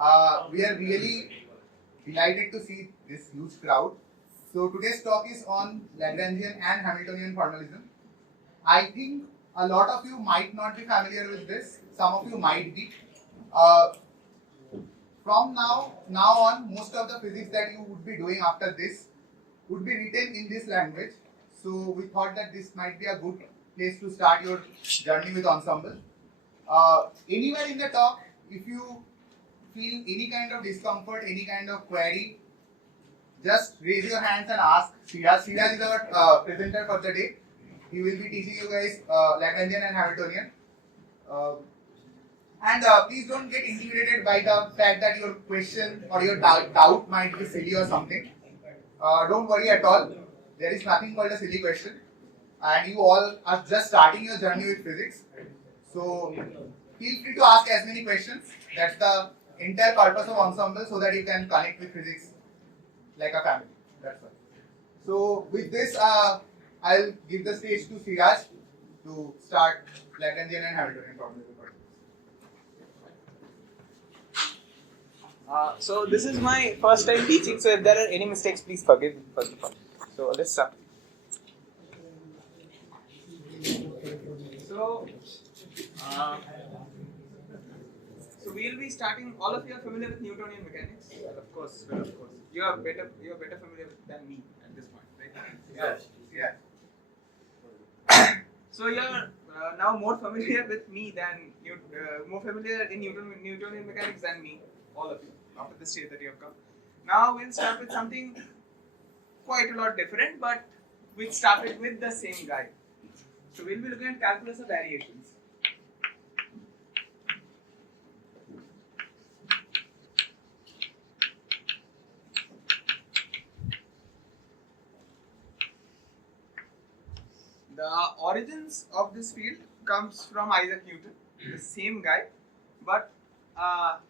We are really delighted to see this huge crowd. So today's talk is on Lagrangian and Hamiltonian formalism. I think a lot of you might not be familiar with this. Some of you might be. Uh, from now on, most of the physics that you would be doing after this would be written in this language. So we thought that this might be a good place to start your journey with ensemble. Anywhere in the talk, if you feel any kind of discomfort, any kind of query, just raise your hands and ask Siraj. Siraj is our presenter for the day. He will be teaching you guys Lagrangian and Hamiltonian. And please don't get intimidated by the fact that your question or your doubt might be silly or something. Don't worry at all. There is nothing called a silly question. And you all are just starting your journey with physics. So feel free to ask as many questions. That's the entire purpose of ensemble, so that you can connect with physics like a family. That's all. So with this, I'll give the stage to Siraj to start Lagrangian and Hamiltonian formalism. So this is my first time teaching, so if there are any mistakes, please forgive me first of all. So let's start. So we'll be starting. All of you are familiar with Newtonian mechanics? Well, of course. You are better familiar than me at this point, right? Yeah. So you are now more familiar with me than more familiar in Newtonian mechanics than me, all of you, after the stage that you have come. Now we'll start with something quite a lot different, but we started with the same guy. So we'll be looking at calculus of variations. The origins of this field comes from Isaac Newton, the same guy, but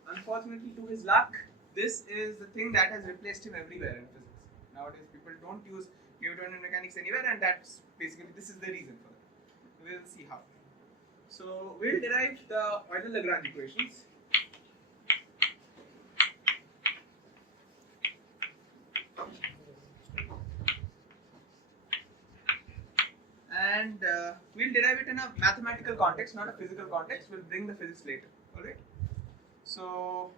unfortunately to his luck, this is the thing that has replaced him everywhere in physics. Nowadays people don't use Newtonian mechanics anywhere, and that's basically, this is the reason for that. We'll see how. So we'll derive the Euler-Lagrange equations. And we'll derive it in a mathematical context, not a physical context. We'll bring the physics later. Alright? So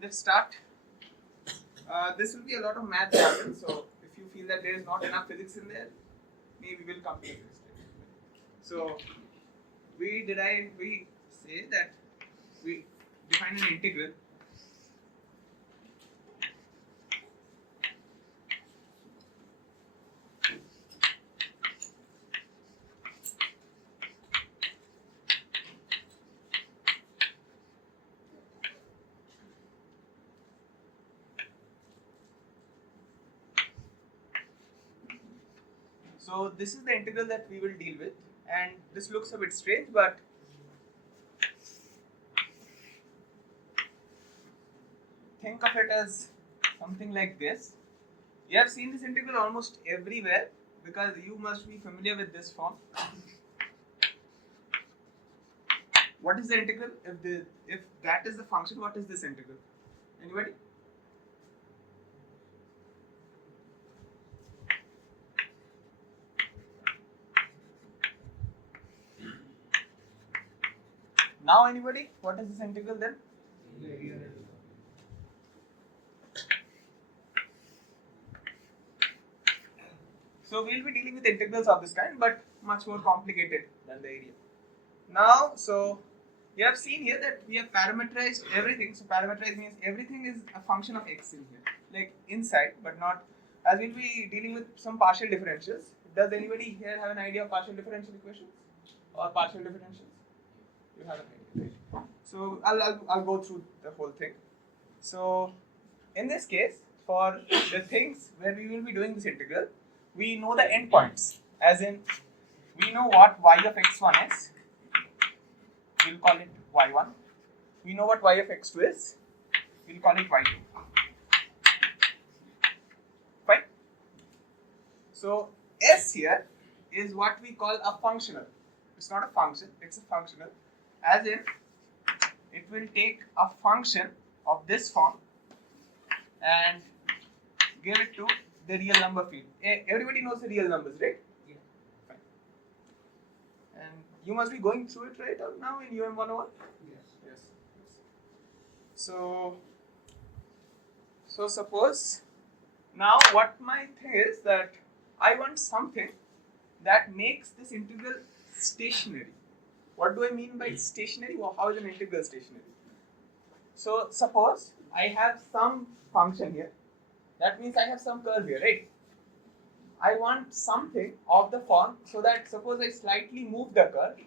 let's start. This will be a lot of math happen, so if you feel that there is not enough physics in there, maybe we'll come to this later. So we say that we define an integral . So this is the integral that we will deal with, and this looks a bit strange, but think of it as something like this. You have seen this integral almost everywhere because you must be familiar with this form. What is the integral? If that is the function, what is this integral? Anybody? Now anybody? What is this integral then? So we'll be dealing with integrals of this kind, but much more complicated than the area. Now, so you have seen here that we have parameterized everything. So parameterized means everything is a function of x in here, like inside, but not, as we'll be dealing with some partial differentials. Does anybody here have an idea of partial differential equations or partial differentials? You have an idea. So I'll go through the whole thing. So in this case, for the things where we will be doing this integral, we know the endpoints, as in we know what y of x1 is. We'll call it y1. We know what y of x2 is. We'll call it y2. Fine. So S here is what we call a functional. It's not a function, it's a functional. As in, it will take a function of this form and give it to the real number field. Everybody knows the real numbers, right? Yeah. Fine. And you must be going through it right now in UM 101? Yes. So suppose now what my thing is that I want something that makes this integral stationary. What do I mean by stationary? Well, how is an integral stationary? So suppose I have some function here. That means I have some curve here, right? I want something of the form so that suppose I slightly move the curve.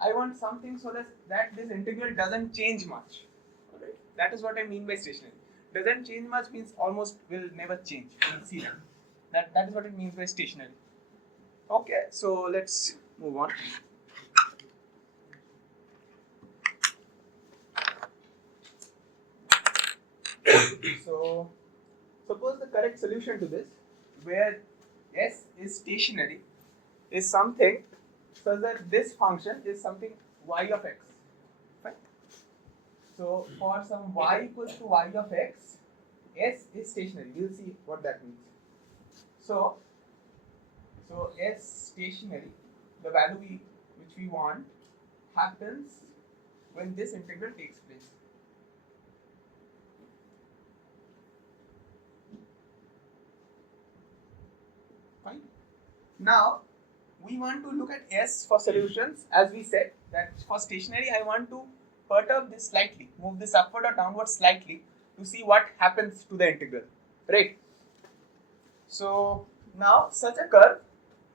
I want something so that this integral doesn't change much. Alright? That is what I mean by stationary. Doesn't change much means almost will never change. We'll see that. That is what it means by stationary. Okay, so let's move on. So suppose the correct solution to this, where S is stationary, is something so that this function is something y of x. Right? So for some y equals to y of x, S is stationary. We'll see what that means. So S stationary, the value which we want, happens when this integral takes place. Fine. Now we want to look at S for solutions. As we said that for stationary, I want to perturb this slightly, move this upward or downward slightly to see what happens to the integral, right? So now such a curve,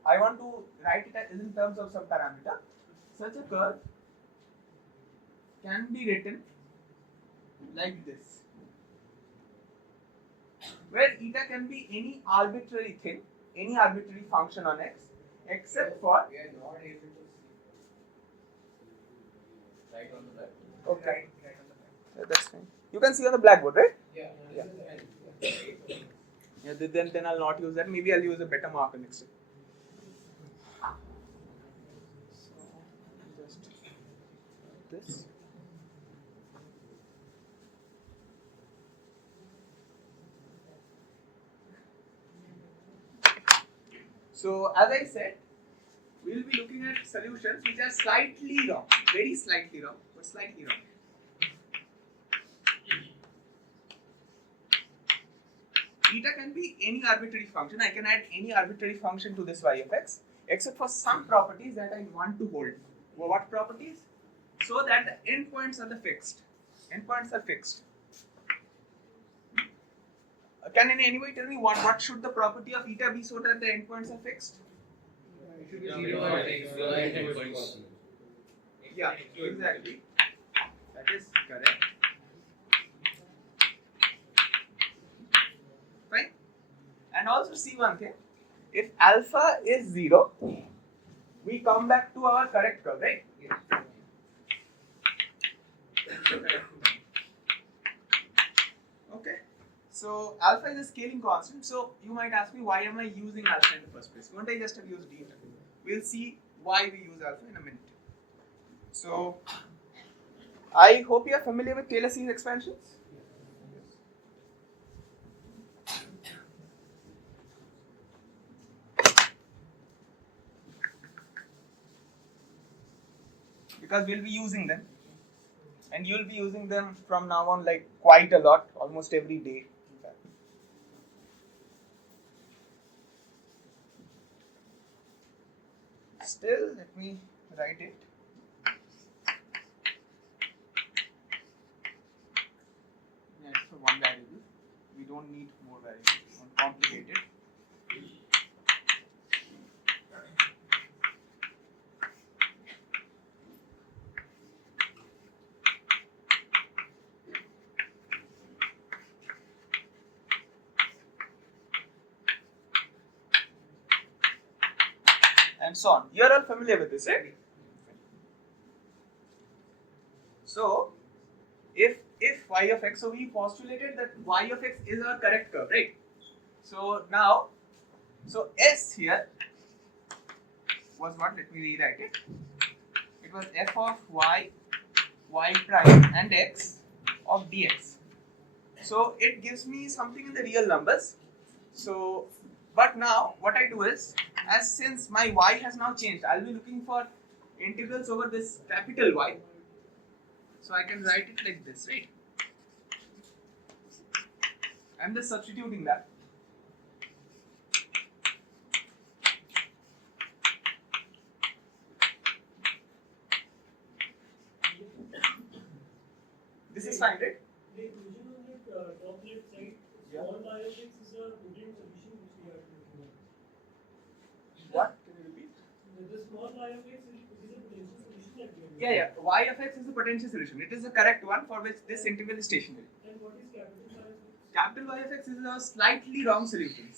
I want to write it as in terms of some parameter. Such a curve can be written like this, where eta can be any arbitrary thing, any arbitrary function on x, except for We are not able to see. Right on the blackboard. okay. Right on the back. Yeah, that's fine. You can see on the blackboard, right? Yeah. Yeah. Then I'll not use that. Maybe I'll use a better marker next time. So just this. So as I said, we'll be looking at solutions which are slightly wrong, very slightly wrong, but slightly wrong. Eta can be any arbitrary function. I can add any arbitrary function to this y of x, except for some properties that I want to hold. Well, what properties? So that the endpoints are fixed. Endpoints are fixed. Can anybody tell me what should the property of eta be so that the endpoints are fixed? It should be Yeah, zero we or want x. endpoints. Yeah, exactly. That is correct. Fine. And also see one thing. If alpha is 0, we come back to our correct curve, right? Yes. Okay. So alpha is a scaling constant. So you might ask me, why am I using alpha in the first place? Won't I just have used eta? We'll see why we use alpha in a minute. So I hope you are familiar with Taylor series expansions. Because we'll be using them, and you'll be using them from now on like quite a lot, almost every day. Still, let me write it. Yeah, it's for one variable. We don't need more variables. Don't complicate it. And so on. You are all familiar with this, right? So, if y of x, so we postulated that y of x is our correct curve, right? So now, so S here was what? Let me rewrite it. It was f of y y prime and x of dx. So it gives me something in the real numbers. So, but now what I do is, since my y has now changed, I'll be looking for integrals over this capital Y. So I can write it like this, right? I'm just substituting that. This is fine, right? The equation on the top left side, small y of x is a Boolean solution which we are looking at. What? Can you repeat? The small y of x is a potential solution that we are looking Yeah. Y of x is the potential solution. It is the correct one for which this integral is stationary. at. And what is capital Y of x? Capital Y of x is a slightly wrong solution.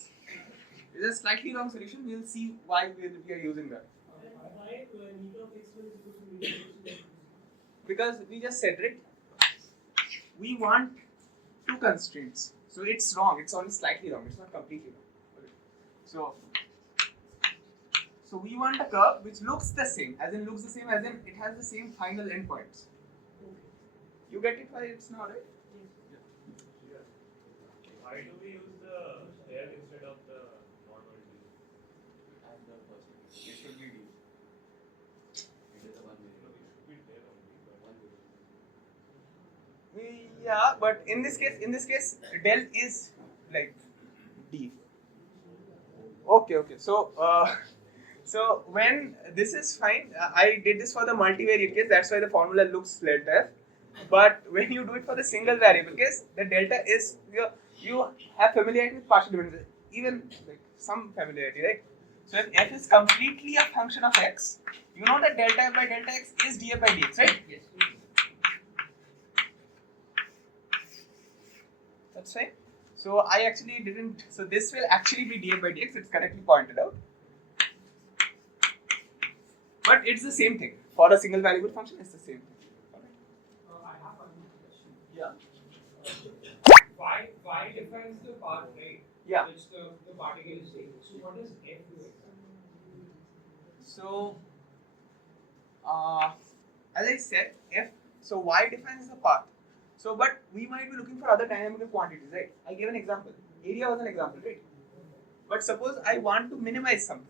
It is a slightly wrong solution. We will see why we are using that. Why neta of x1 is equal to neta of x2? Because we just said it. We want two constraints. So it's wrong. It's only slightly wrong. It's not completely wrong. Okay. So we want a curve which looks the same. As in it has the same final endpoints. You get it why it's not, right? Why do we use the stair instead of the normal D? As the first one. It should be D. It is a one No, variable. it should be there only, but One variable. Yeah, but in this case, del is like D. Okay. So when this is fine, I did this for the multivariate case. That's why the formula looks delta f. But when you do it for the single variable case, the delta is you have familiarity with partial differential, even like some familiarity, right? So if f is completely a function of x, you know that delta f by delta x is df by dx, right? Yes. That's right. So I actually didn't. So this will actually be df by dx. It's correctly pointed out. But it's the same thing. For a single variable function, it's the same thing. I have one more question. Yeah. Y defines the path, right? Yeah. Which the particle is taking. So what does f do exactly? So, as I said, so y defines the path. So, but we might be looking for other dynamical quantities, right? I gave an example. Area was an example, right? But suppose I want to minimize something.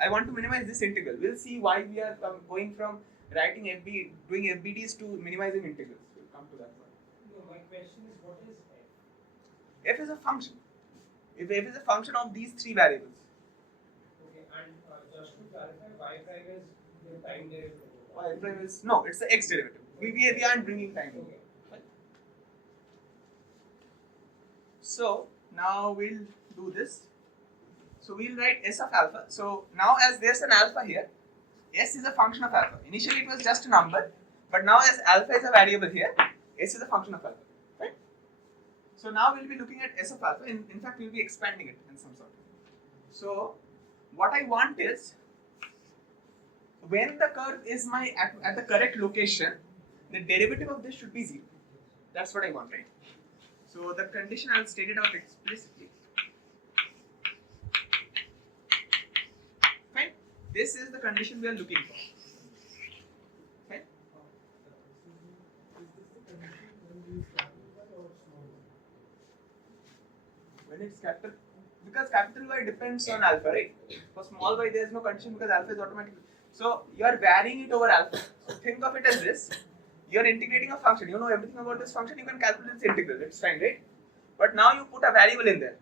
I want to minimize this integral. We'll see why we are going from doing FBDs to minimizing integrals. We'll come to that one. No, my question is what is f? F is a function. If f is a function of these three variables. Okay, and just to clarify, y prime is the time derivative. Y prime is no, it's the x derivative. We aren't bringing time in. Okay. So now we'll do this. So we'll write s of alpha. So now as there's an alpha here, s is a function of alpha. Initially it was just a number, but now as alpha is a variable here, s is a function of alpha. Right? So now we'll be looking at s of alpha. In fact, we'll be expanding it in some sort. So what I want is when the curve is at the correct location, the derivative of this should be 0. That's what I want, right? So the condition I'll state it out explicitly. Fine. This is the condition we are looking for. Fine. When it's capital, because capital Y depends on alpha, right? For small y there is no condition because alpha is automatic. So you are varying it over alpha. So think of it as this. You are integrating a function. You know everything about this function. You can calculate its integral. It's fine, right? But now you put a variable in there,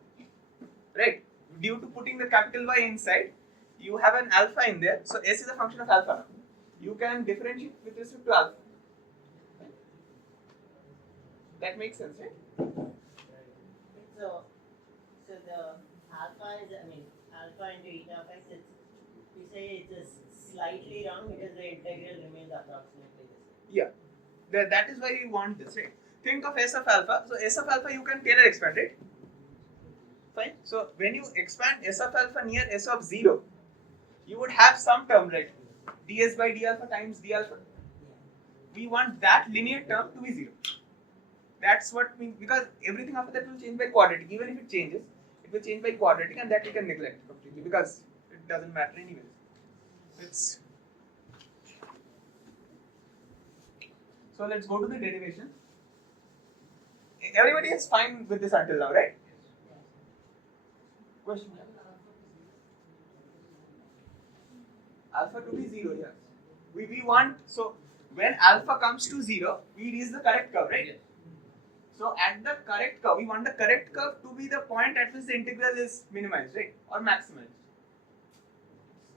right? Due to putting the capital Y inside, you have an alpha in there. So s is a function of alpha now. You can differentiate with respect to alpha. That makes sense, right? So the alpha is, alpha into eta of x, we say it is slightly wrong because the integral remains approximately the same. Yeah. That is why we want this, right? Think of s of alpha. So s of alpha you can Taylor expand, right? Fine. So when you expand s of alpha near s of 0, you would have some term like ds by d alpha times d alpha. We want that linear term to be 0. That's what we, because everything after that will change by quadratic. Even if it changes, it will change by quadratic, and that we can neglect completely because it doesn't matter anyways. So So let's go to the derivation. Everybody is fine with this until now, right? Question? Alpha to be 0, yeah. We want, so when alpha comes to 0, we reach the correct curve, right? So at the correct curve, we want the correct curve to be the point at which the integral is minimized, right? Or maximized.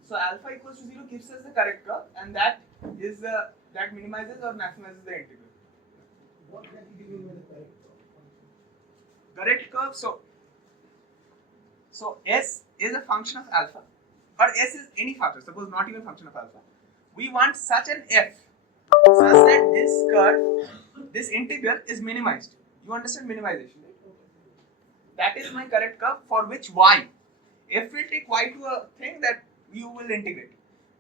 So alpha equals to 0 gives us the correct curve, and that is that minimizes or maximizes the integral. What can you give me the correct curve? Correct curve, so S is a function of alpha, or S is any function, suppose not even function of alpha. We want such an F such that this curve, this integral is minimized. You understand minimization, right? That is my correct curve for which Y. F will take Y to a thing that you will integrate.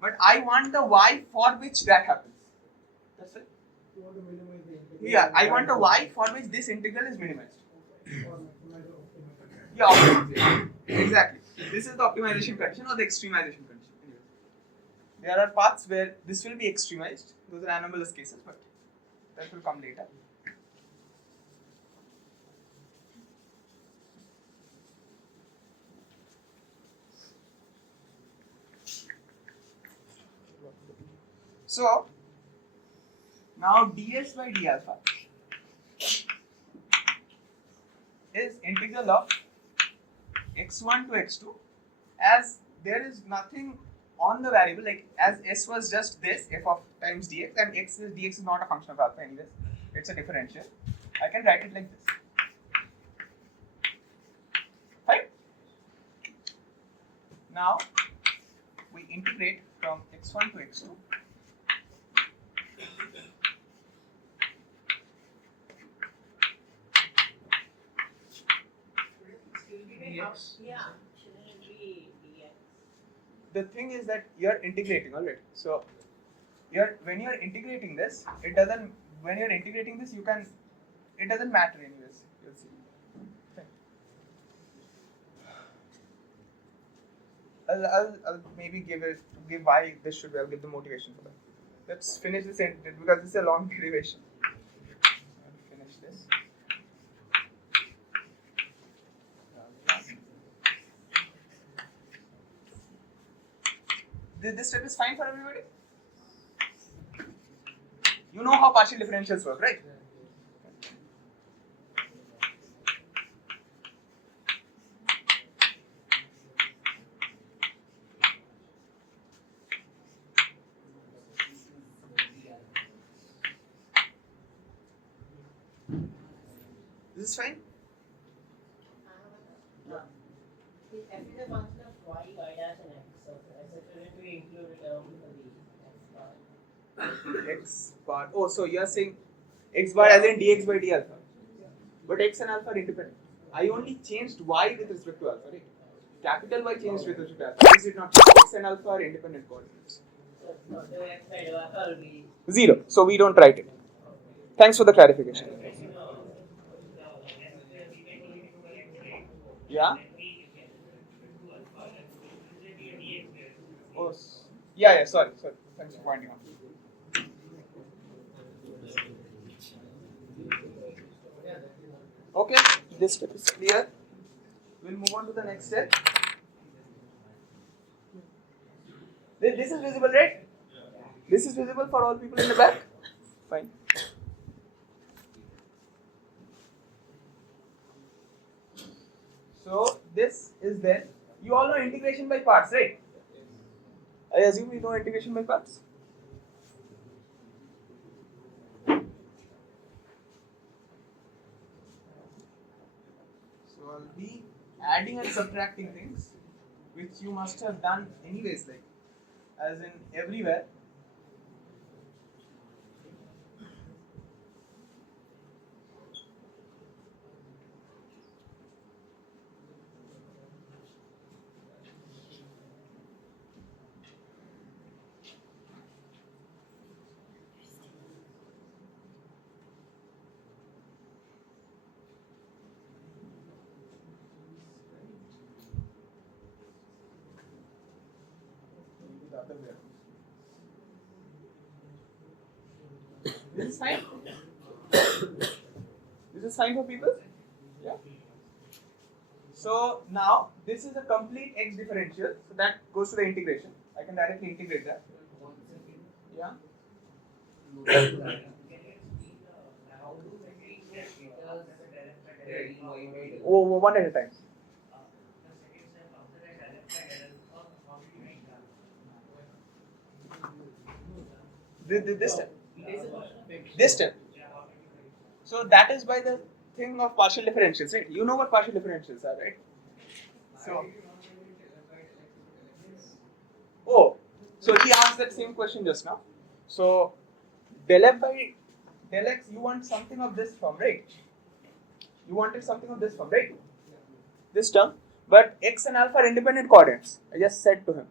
But I want the Y for which that happens. That's it. You want to minimize the integral. Yeah, I want a Y for which this integral is minimized. Or maximize or optimize. Yeah, optimization. Exactly. This is the optimization condition or the extremization condition. There are paths where this will be extremized. Those are anomalous cases, but that will come later. So now ds by d alpha is integral of x1 to x2, as there is nothing on the variable, like as s was just this f of times dx, and dx is not a function of alpha anyways, it's a differential. I can write it like this. Fine. Now we integrate from x1 to x2. Dx. Yeah, shouldn't it be dx? The thing is that you're integrating, alright. So when you're integrating this, it doesn't matter anyways. You'll see. Okay. I'll maybe give why this should be. I'll give the motivation for that. Let's finish this because this is a long derivation. I'll finish this. This step is fine for everybody? You know how partial differentials work, right? This is fine? If f is a function of y dash and x, so shouldn't we include a term for the X bar. Oh, so you are saying x bar as in dx by d alpha. But x and alpha are independent. I only changed y with respect to alpha, right? Capital Y changed with respect to alpha. Is it not? X and alpha are independent coordinates. So the x by do alpha will be 0. So we don't write it. Thanks for the clarification. Yeah? Oh, yeah, sorry. Thanks for pointing out. Okay, this step is clear. We'll move on to the next step. This is visible, right? This is visible for all people in the back? Fine. So this is then, you all know integration by parts, right? I assume you know integration by parts. So I'll be adding and subtracting things which you must have done anyways, like as in everywhere. This is fine. This is fine for people? Yeah. So now this is a complete x differential, so that goes to the integration. I can directly integrate that. Yeah. Oh, one at a time. This step. This step. So that is by the thing of partial differentials, right? You know what partial differentials are, right? So. Oh, so he asked that same question just now. So del f by del x, you want something of this form, right? You wanted something of this form, right? This term, but x and alpha are independent coordinates. I just said to him.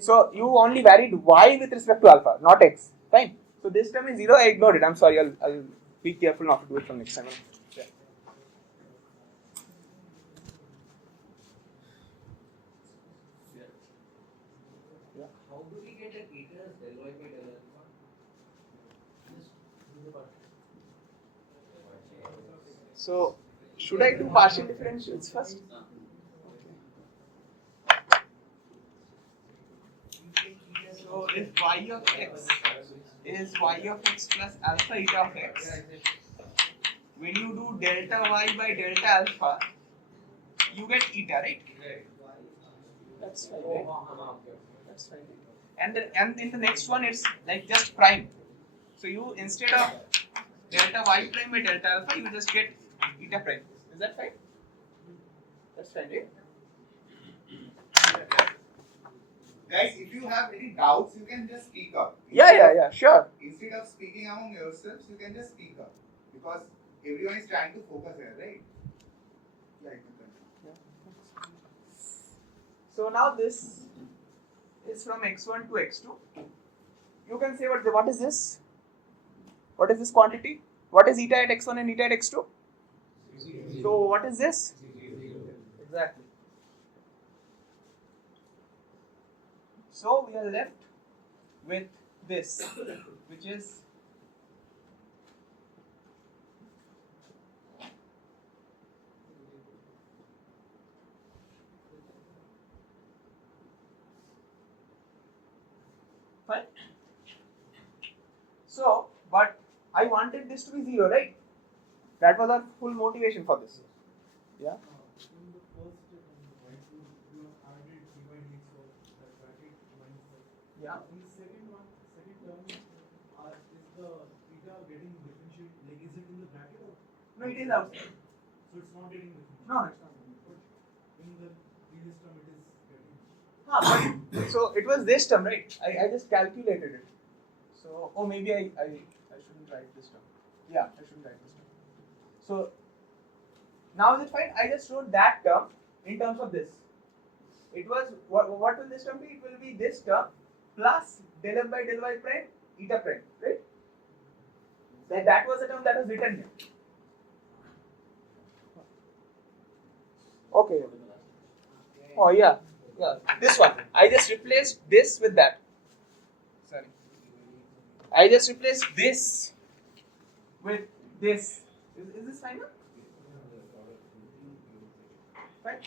So you only varied y with respect to alpha, not x. Fine. So this term is 0. I ignored it. I'm sorry. I'll be careful not to do it from next time. Yeah. How do we get the equals del y by del alpha? So should I do partial differentials first? So if y of x is y of x plus alpha eta of x, when you do delta y by delta alpha, you get eta, right? That's fine. Right? That's fine. And in the next one, it's like just prime. So you instead of delta y prime by delta alpha, you just get eta prime. Is that fine? That's fine, right? Guys, if you have any doubts, you can just speak up. Yeah, sure. Instead of speaking among yourselves, you can just speak up. Because everyone is trying to focus here, right? Yeah, you can continue. So now this is from x1 to x2. You can say what is this? What is this quantity? What is eta at x1 and eta at x2? So what is this? Exactly. So we are left with this, which is fine. So, but I wanted this to be 0, right? That was our full motivation for this. Yeah. In the first step on the whiteboard, you have added d by dx of the bracket minus x. Yeah. In the second term, is the theta getting differentiated? Like, is it in the bracket or? No, it is outside. So it's not getting differentiated. No, it's not. But in the previous term, it is getting. But, so it was this term, right? I just calculated it. So, oh, maybe I shouldn't write this term. Yeah, I shouldn't write this term. So, now is it fine? I just wrote that term in terms of this. It was, what will this term be? It will be this term plus del f by del y prime, eta prime, right? That was the term that was written here. Okay. Oh, yeah. This one. I just replaced this with that. Sorry. I just replaced this with this. Is this fine now? Fine.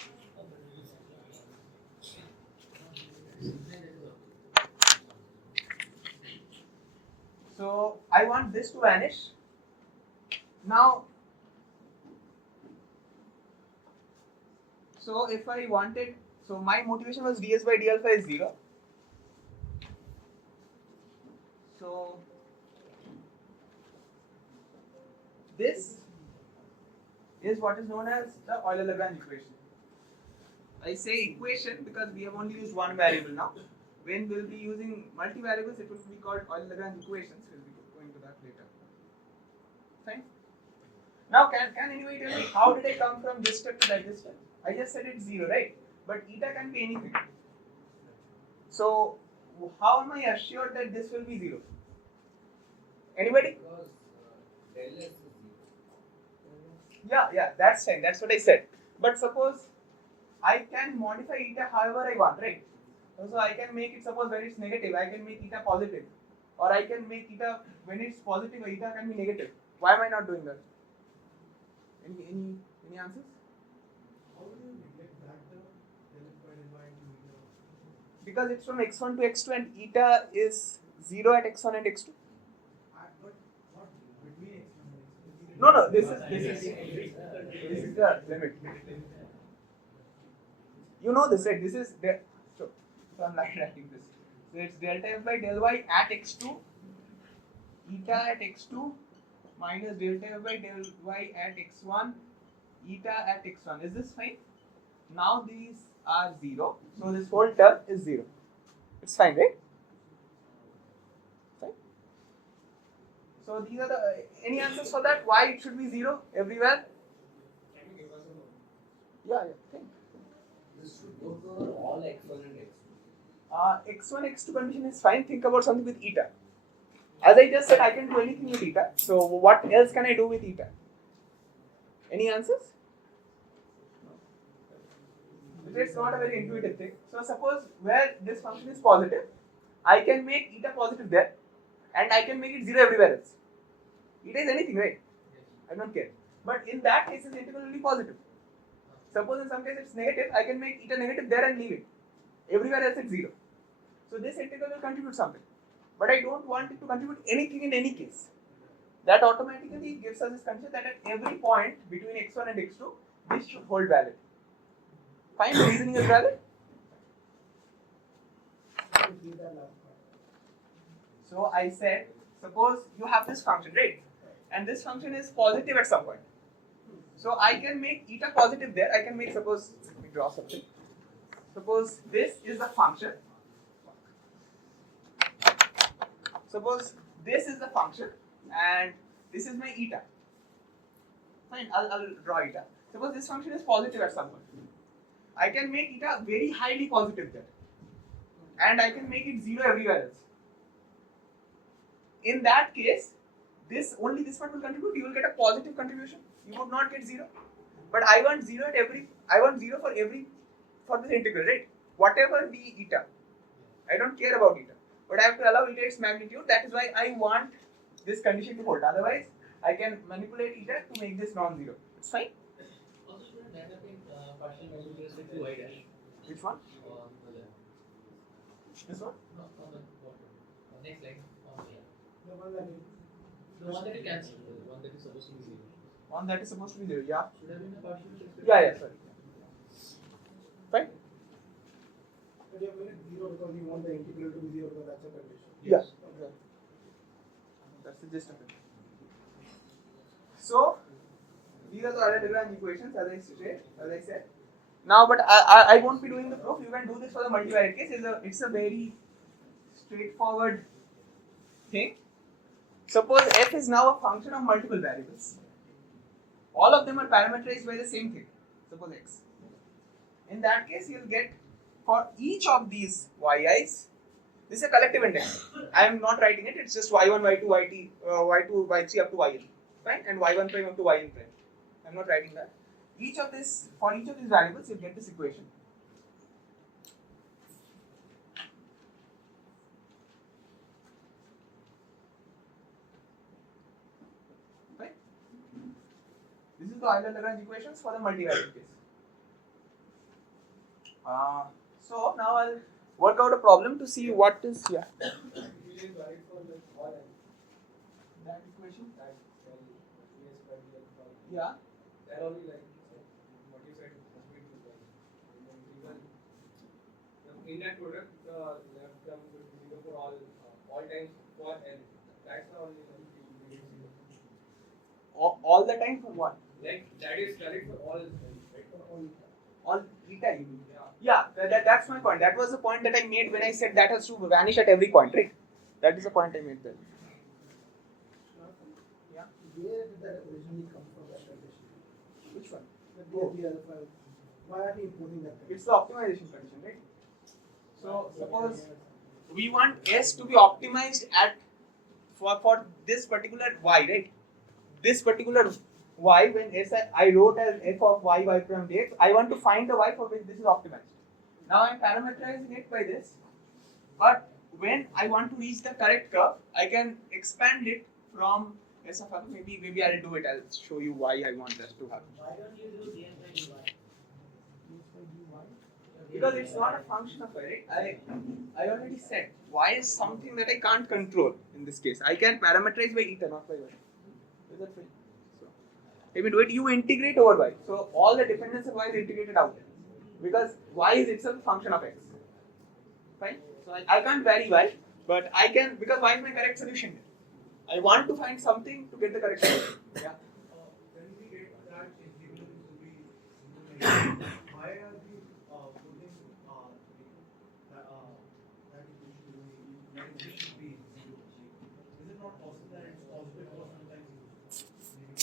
So I want this to vanish. Now, so if I wanted, so my motivation was ds by d alpha is 0. So this is what is known as the Euler-Lagrange equation. I say equation because we have only used one variable now. When we'll be using multi-variables, it will be called Euler-Lagrange equations. We'll be going to that later. Fine. Now, can anybody tell me how did I come from this step to that step? I just said it's 0, right? But eta can be anything. So, how am I assured that this will be 0? Anybody? Because del x is 0. Yeah, that's fine. That's what I said. But suppose I can modify eta however I want, right? So I can make it, suppose when it's negative, I can make eta positive. Or I can make eta, when it's positive, eta can be negative. Why am I not doing that? Any answers? How do you neglect that term? Del by del y into eta? Because it's from x1 to x2 and eta is 0 at x1 and x2. But not between x1 and x2. No, this is the limit. You know this, right? This is the so I'm writing this. So it's delta f by del y at x2, eta at x2 minus delta f by del y at x1, eta at x1. Is this fine? Now these are 0, so this whole term is 0. It's fine, right? Fine. So these are the any answers for that? Why it should be 0 everywhere? Yeah. Think. This should go for all x1 and x2. X1, X2 condition is fine. Think about something with eta. As I just said, I can do anything with eta. So what else can I do with eta? Any answers? It's not a very intuitive thing. So suppose where this function is positive, I can make eta positive there, and I can make it 0 everywhere else. Eta is anything, right? I don't care. But in that case, the integral will be positive. Suppose in some case it's negative, I can make eta negative there and leave it. Everywhere else it's 0. So this integral will contribute something. But I don't want it to contribute anything in any case. That automatically gives us this condition that at every point between x1 and x2, this should hold valid. Fine, the reasoning is valid. So I said, suppose you have this function, right? And this function is positive at some point. So I can make eta positive there. I can make, suppose, let me draw something. Suppose this is the function. Suppose this is the function and this is my eta. Fine, I'll draw eta. Suppose this function is positive at some point. I can make eta very highly positive there. And I can make it 0 everywhere else. In that case, only this part will contribute. You will get a positive contribution. You would not get 0. But I want 0 for this integral, right? Whatever be eta. I don't care about eta. But I have to allow eta its magnitude. That is why I want this condition to hold. Otherwise, I can manipulate eta to make this non-zero. It's fine. Also, should that have been partial value with respect to y dash? Which one? On the left. This one? No, on the bottom. Next line. On the left. The one that The one that you cancel. The one that is supposed to be 0. One that is supposed to be 0. Yeah. Should have been a partial with respect Yeah, sorry. Fine. But you have made it 0 because you want the integral to be 0 because that's a condition. Yeah. Exactly. That's the gist of it. So these are the Euler-Lagrange equations, as I said. Now, but I won't be doing the proof. You can do this for the multivariate case. It's a very straightforward thing. Suppose f is now a function of multiple variables. All of them are parameterized by the same thing. Suppose x. In that case, you'll get for each of these yi's. This is a collective integral. I am not writing it. It's just y1, y2, yt, y2, y3 up to yn, fine, and y1 prime up to yn prime. I'm not writing that. For each of these variables, you get this equation. Right? This is the Euler-Lagrange equations for the multivariate case. So now I'll work out a problem to see what is It is valid for like all n. that equation. That value, yes, by the alpha. Yeah. That only like what you said must be true. And then even in that product, the left term will be 0 for all times for n. That's the only one you need 0. All the time for what? Like that is valid for all n, right? For all Eta you mean? Yeah, that's my point. That was the point that I made when I said that has to vanish at every point, right? That is the point I made there. Yeah. Where did that originally come from, that condition? Which one? The alpha. Why are we imposing that condition? It's the optimization condition, right? So suppose we want S to be optimized at for this particular y, right? This particular y, when S I wrote as f of y prime dx, I want to find the y for which this is optimized. Now I am parameterizing it by this, but when I want to reach the correct curve, I can expand it from s of alpha, maybe I'll do it. I'll show you why I want that to happen. Why don't you do df by dy? Because it's not a function of y, right? I already said y is something that I can't control in this case. I can parameterize by eta, not by y. Is that fine? So let me do it. You integrate over y. So all the dependence of y is integrated out. Because y is itself a function of x. Fine? So I can't vary y, but I can, because y is my correct solution here. I want to find something to get the correct solution. Yeah. When we get that integral to be why are we putting that it should be 0? Is it not possible that it's positive or sometimes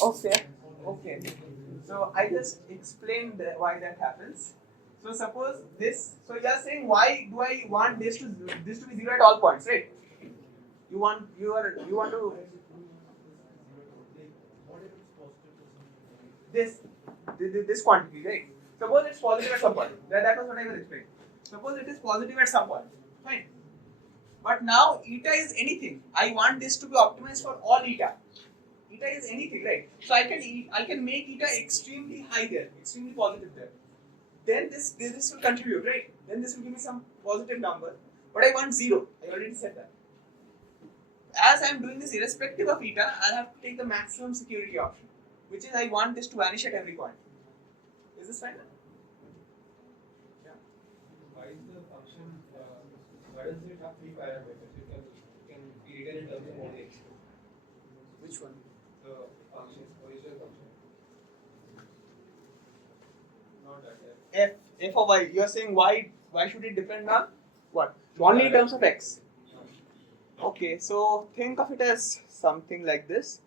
Okay. Okay. So I just explained why that happens. So suppose this. So you are saying why do I want this to be 0 at all points, right? You want to this quantity, right? Suppose it's positive at some point. That was what I was explaining. Suppose it is positive at some point, fine. But now eta is anything. I want this to be optimized for all eta. Eta is anything, right? So I can make eta extremely high there, extremely positive there. Then this will contribute, right? Then this will give me some positive number. But I want 0. I already said that. As I am doing this irrespective of eta, I'll have to take the maximum security option, which is I want this to vanish at every point. Is this fine? Yeah. Why is the function? Why does it have 3 parameters? It can be written in terms of only x. Which one? The function, original function. Not that. F of y. You are saying why should it depend on what? Only in terms of x. Okay, so think of it as something like this.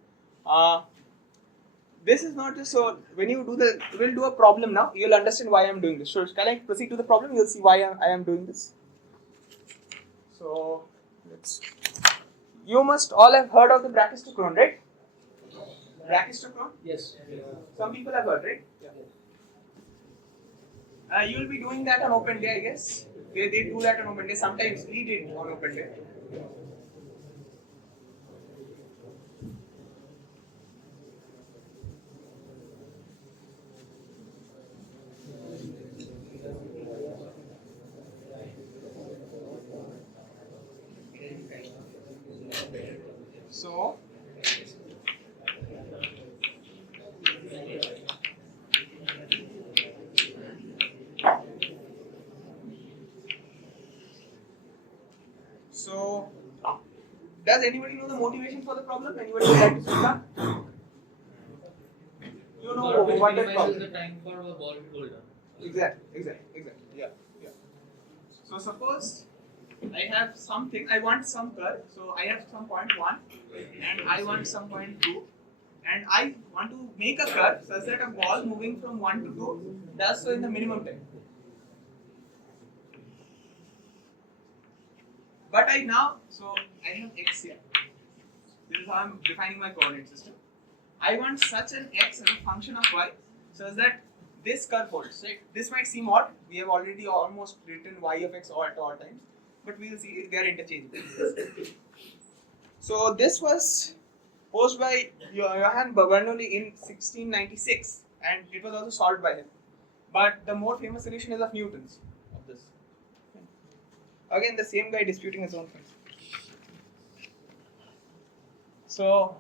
This is not just so. When you do we'll do a problem now. You'll understand why I am doing this. So can I proceed to the problem? You'll see why I am doing this. So you must all have heard of the Brachistochrone, right? Brachistochrone? Yes. Some people have heard, right? Yeah. You will be doing that on open day, I guess. They do that on open day. Sometimes we did on open day. So, does anybody know the motivation for the problem? Anybody would like to speak up? You know what that problem the time for a ball to roll down. Exactly. Yeah. So suppose I have something, I want some curve. So I have some point 1 and I want some point 2 and I want to make a curve such that a ball moving from 1 to 2 does so in the minimum time. But I have x here. This is how I am defining my coordinate system. I want such an x as a function of y such that this curve holds, right? This might seem odd. We have already almost written y of x at all times, but we will see they are interchangeable. So this was posed by Johann Bernoulli in 1696, and it was also solved by him. But the more famous solution is of Newton's of this. Again, the same guy disputing his own things. So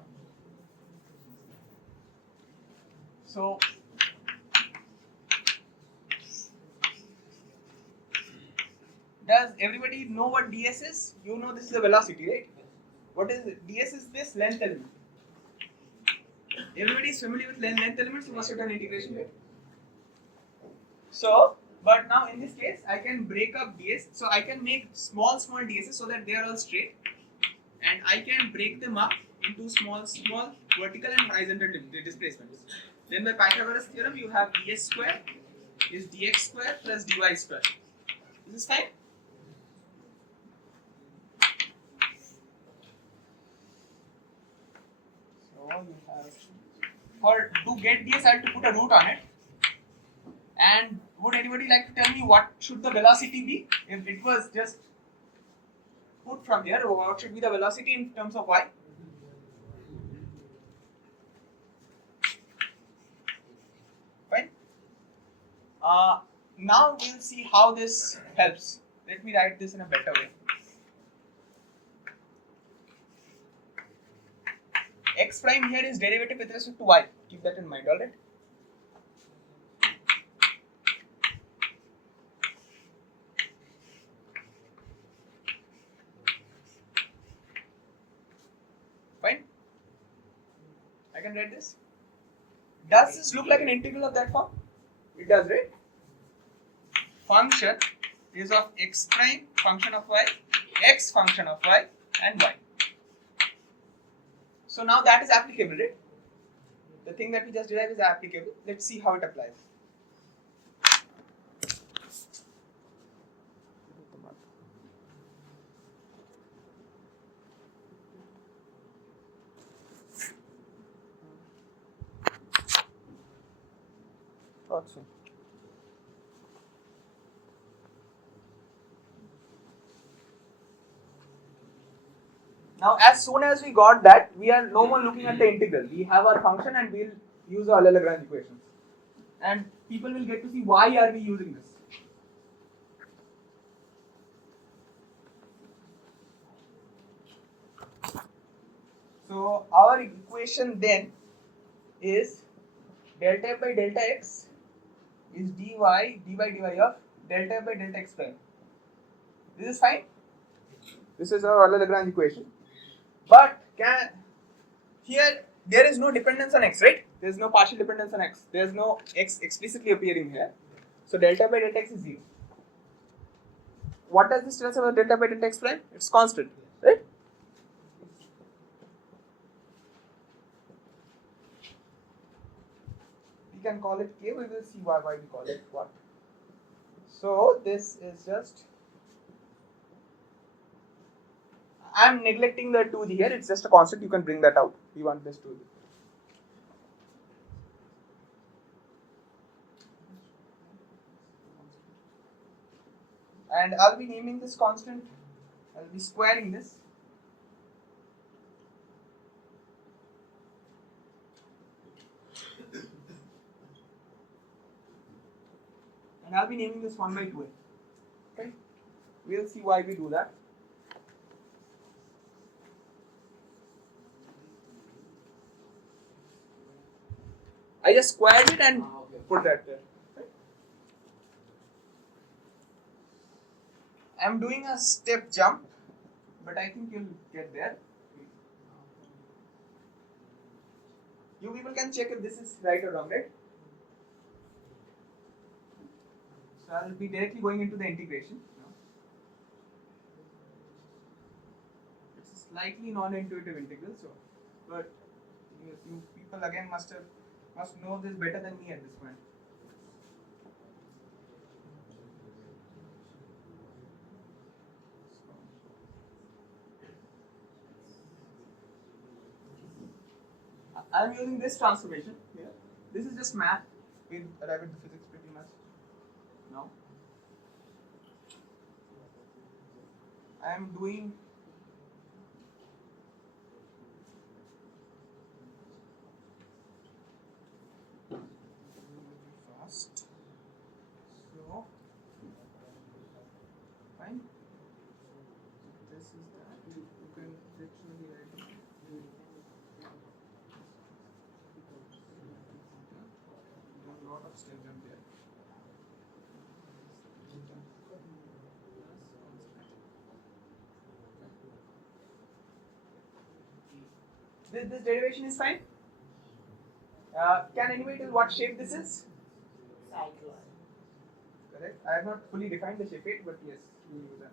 does everybody know what ds is? You know this is a velocity, right? What is it? ds is this length element. Everybody is familiar with length elements, you must have done integration, right? So, but now in this case, I can break up ds. So I can make small ds's so that they are all straight, and I can break them up into small vertical and horizontal displacements. Then by Pythagoras theorem, you have ds square is dx square plus dy square. Is this fine? So you have to get ds, I have to put a root on it. And would anybody like to tell me what should the velocity be if it was just put from here? What should be the velocity in terms of y? Now we'll see how this helps. Let me write this in a better way. X prime here is derivative with respect to y. Keep that in mind, alright? Fine? I can write this. Does this look like an integral of that form? It does, right? Function is of x prime function of y, x function of y, and y. So now that is applicable, right? The thing that we just derived is applicable. Let's see how it applies. Now, as soon as we got that, we are no more looking at the integral. We have our function and we'll use our Euler-Lagrange equations. And people will get to see why are we using this. So, our equation then is delta f by delta x is dy of delta f by delta x prime. This is fine. This is our Euler-Lagrange equation. But here there is no dependence on x, right? There is no partial dependence on x. There is no x explicitly appearing here. So delta by delta x is 0. What does this tell us about delta by delta x prime? It's constant, right? We can call it k. We will see why we call it what. So this is just. I am neglecting the 2 here, it's just a constant, you can bring that out. We want this 2. And I'll be naming this constant, I'll be squaring this. And I'll be naming this 1 by 2a. Okay? We'll see why we do that. I just squared it and put that there. Right? I'm doing a step jump, but I think you'll get there. You people can check if this is right or wrong, right? So I'll be directly going into the integration. It's a slightly non-intuitive integral, so but you people again must know this better than me at this point. I am using this transformation here. This is just math. We'll arrive at the physics pretty much now. I am doing fast. So fine. This is that. You can literally write it. A lot of step jump there. This derivation is fine. Can anybody tell what shape this is? Cycloid. Correct. I have not fully defined the shape yet, but yes, we will use that.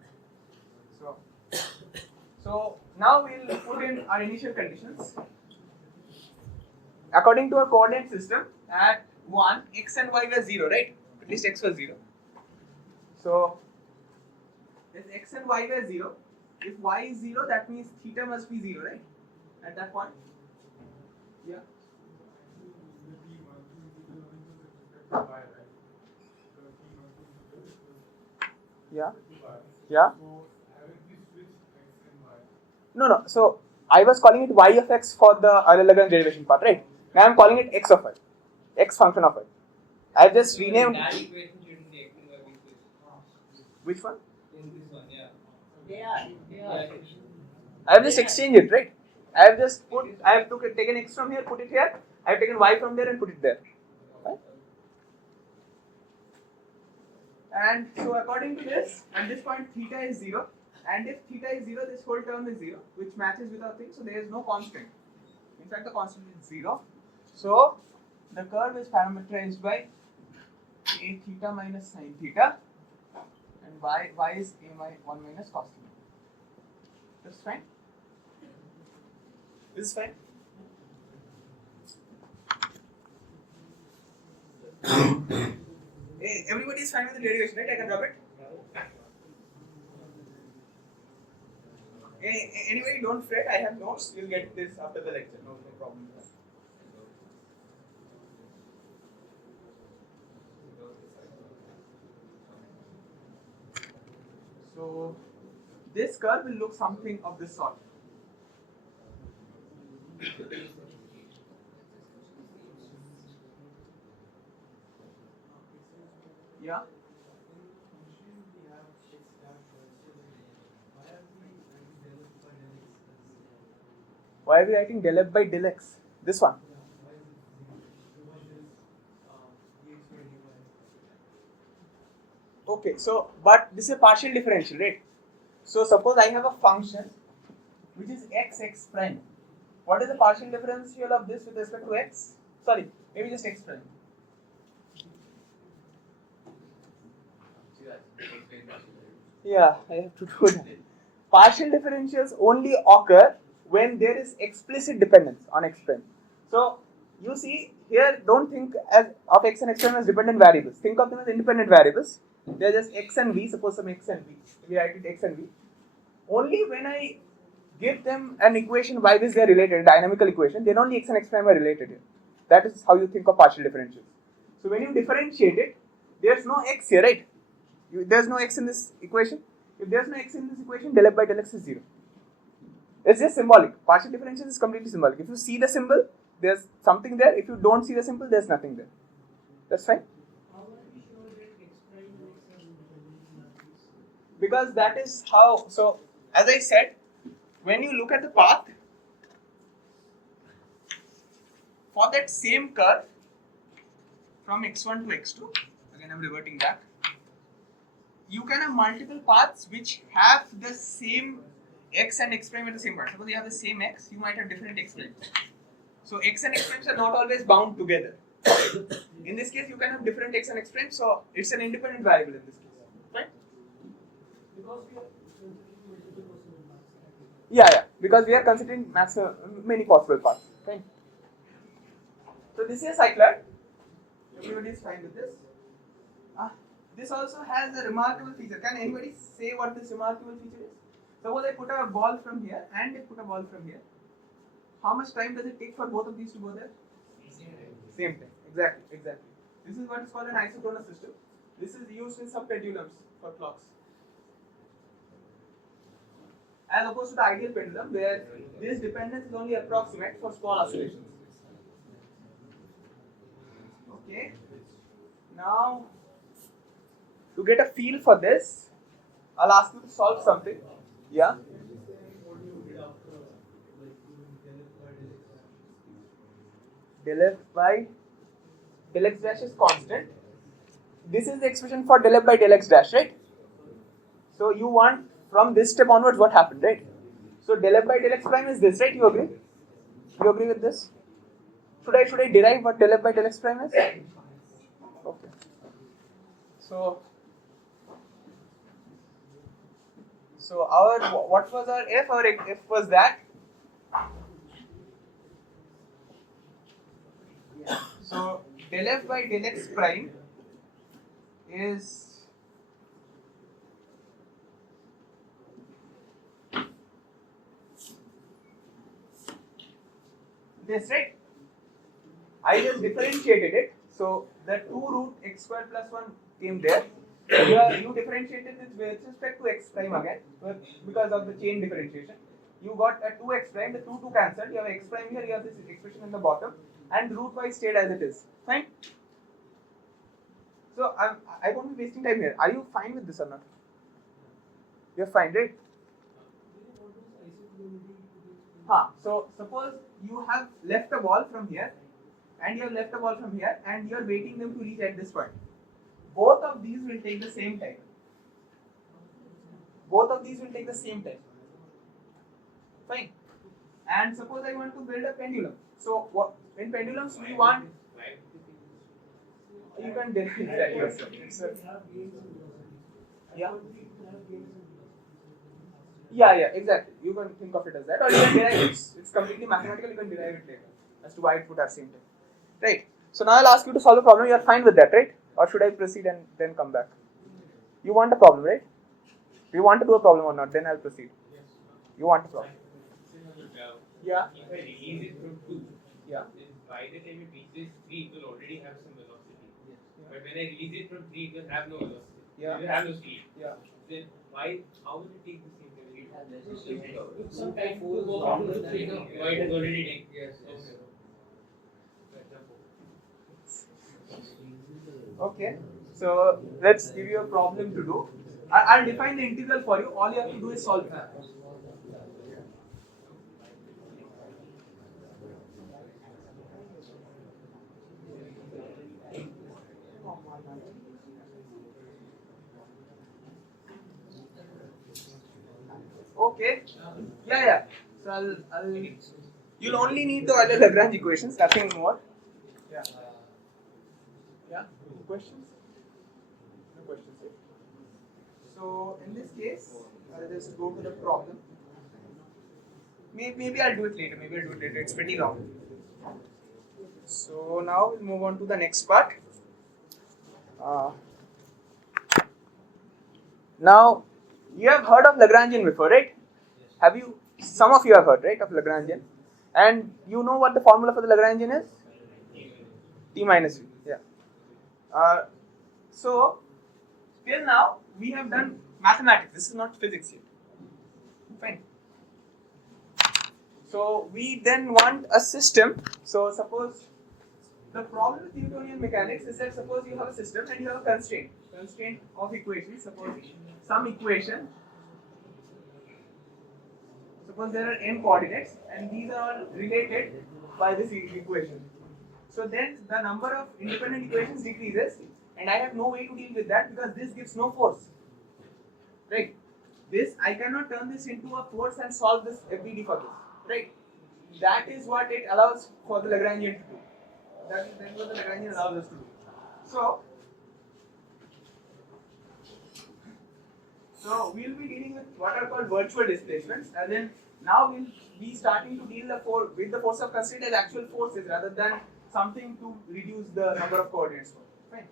So now we'll put in our initial conditions. According to our coordinate system, at 1, x and y were 0, right? At least x was 0. So if x and y were 0, if y is 0, that means theta must be 0, right? At that point? Yeah. Yeah. Yeah. No. So I was calling it y of x for the Euler-Lagrange derivation part, right? Now I am calling it x of y, x function of y. I've just So renamed. that equation shouldn't be acting by which equation? Which one? In this one, yeah. They are. Yeah. I've just exchanged it, right? I've just taken x from here, put it here. I've taken y from there and put it there. Right? And so according to this, at this point theta is 0. And if theta is 0, this whole term is 0, which matches with our thing. So there is no constant. In fact, the constant is 0. So the curve is parameterized by a theta minus sine theta, and y is a 1 minus cos theta. That's fine. This is fine. Hey, everybody is fine with the derivation, right? I can drop it. Hey, anybody don't fret. I have notes. You'll get this after the lecture. No problem. So this curve will look something of this sort. Yeah. Why are we writing del f by del x? This one. Okay, so but this is a partial differential, right? So suppose I have a function which is x prime. What is the partial differential of this with respect to x? Sorry, maybe just x prime. Yeah, I have to do that. Partial differentials only occur when there is explicit dependence on x prime. So you see here, don't think of x and x prime as dependent variables. Think of them as independent variables. They are just x and v. Suppose some x and v. We write it x and v. Only when I give them an equation by which they are related, a dynamical equation, then only x and x prime are related here. That is how you think of partial differentials. So when you differentiate it, there's no x here, right? There's no x in this equation. If there's no x in this equation, del f by del x is 0. It's just symbolic. Partial differentials is completely symbolic. If you see the symbol, there's something there. If you don't see the symbol, there's nothing there. That's fine. How are we sure that x prime and x are independent matrices? Because that is how. So as I said, when you look at the path for that same curve from x1 to x2, again I'm reverting back, you can have multiple paths which have the same x and x prime at the same point. Suppose you have the same x, you might have different x primes. So x and x primes are not always bound together. In this case, you can have different x and x primes, so it's an independent variable in this case, right? Because we are considering multiple possible paths. Yeah, because we are considering many possible paths. Okay. So this is a cycloid. Everybody is fine with this. This also has a remarkable feature. Can anybody say what this remarkable feature is? Suppose I put a ball from here and I put a ball from here. How much time does it take for both of these to go there? Same time. Exactly. This is what is called an isochronous system. This is used in some pendulums for clocks. As opposed to the ideal pendulum where this dependence is only approximate for small oscillations. Okay. Now, to get a feel for this, I'll ask you to solve something. Yeah? Del f by del x dash is constant. This is the expression for del f by del x dash, right? So you want from this step onwards what happened, right? So del f by del x prime is this, right? You agree? You agree with this? Should I derive what del f by del x prime is? Okay. So our what was our f? Our f was that. So del f by del x prime is this, right? I just differentiated it. So the 2 root x square plus 1 came there. You differentiated it with respect to x prime again because of the chain differentiation. You got a 2x prime, the 2 cancelled. You have x prime here, you have this expression in the bottom, and root y stayed as it is. Fine? So I won't be wasting time here. Are you fine with this or not? You're fine, right? So suppose you have left a ball from here, and you have left a ball from here, and you are waiting them to reach at this point. Both of these will take the same time. Both of these will take the same time. Fine. And suppose I want to build a pendulum. So what, in pendulums we want, you can derive that yourself. Yeah, exactly. You can think of it as that, or you can derive it. It's completely mathematical. You can derive it later as to why it would have same time. Right. So now I'll ask you to solve a problem. You are fine with that, right? Or should I proceed and then come back? You want a problem, right? Do you want to do a problem or not? Then I'll proceed. You want a problem? Yeah. If I release it from 2, Yeah. then by the time it reaches 3, it will already have some velocity. But when I release it from 3, it will have no velocity. Yeah. It will have no speed. Yeah. Then how will it take the same time? Some time Why it has already taken? Yes. Okay. So let's give you a problem to do. I'll define the integral for you. All you have to do is solve it. Okay. Yeah. So you'll only need the Euler-Lagrange equations, nothing more. Yeah. Questions? No questions. So in this case, I'll just go to the problem. Maybe I'll do it later. It's pretty long. So now we'll move on to the next part. Now you have heard of Lagrangian before, right? Have you? Some of you have heard, right, of Lagrangian, and you know what the formula for the Lagrangian is? T minus v. Yeah. So till now we have done mathematics. This is not physics yet. Fine. So we then want a system. So suppose the problem with Newtonian mechanics is that suppose you have a system and you have a constraint of equations. Suppose some equation. Suppose there are n coordinates and these are all related by this equation. So then the number of independent equations decreases, and I have no way to deal with that because this gives no force. Right? This, I cannot turn this into a force and solve this FBD for this. Right? That is what it allows for the Lagrangian to do. That is what the Lagrangian allows us to do. So we'll be dealing with what are called virtual displacements, and then now we'll be starting to deal with the force of constraint as actual forces rather than something to reduce the number of coordinates. Fine.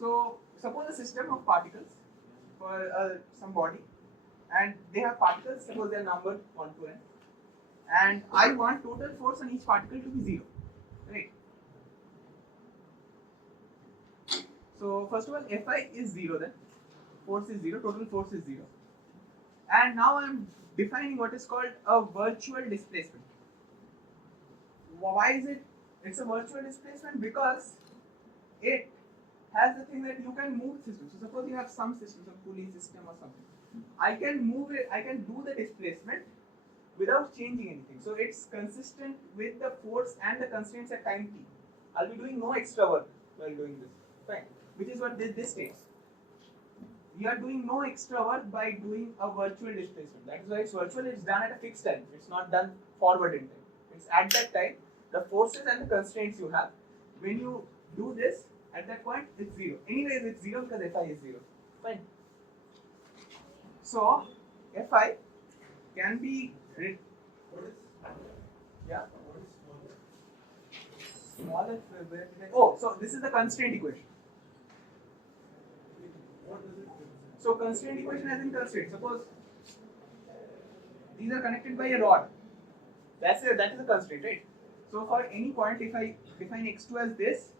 So suppose a system of particles for some body, and they have particles. Suppose they are numbered 1 to n, and I want total force on each particle to be 0. Right. So first of all, Fi is 0 then. Force is 0, total force is 0. And now I am defining what is called a virtual displacement. Why is it? It's a virtual displacement because it has the thing that you can move systems. So suppose you have some system, some pulley system or something. I can move it, I can do the displacement without changing anything. So it's consistent with the force and the constraints at time t. I'll be doing no extra work while doing this. Fine. Which is what this states. We are doing no extra work by doing a virtual displacement. That is why it's virtual. It's done at a fixed time. It's not done forward in time. It's at that time, the forces and the constraints you have. When you do this, at that point, it's 0. Anyways, it's 0 because Fi is 0. Fine. So, Fi can be written. Yeah. Smaller. Oh, so this is the constraint equation. So constraint equation as in constraint. Suppose these are connected by a rod. That is a constraint, right? So for any point, if I define x2 as this,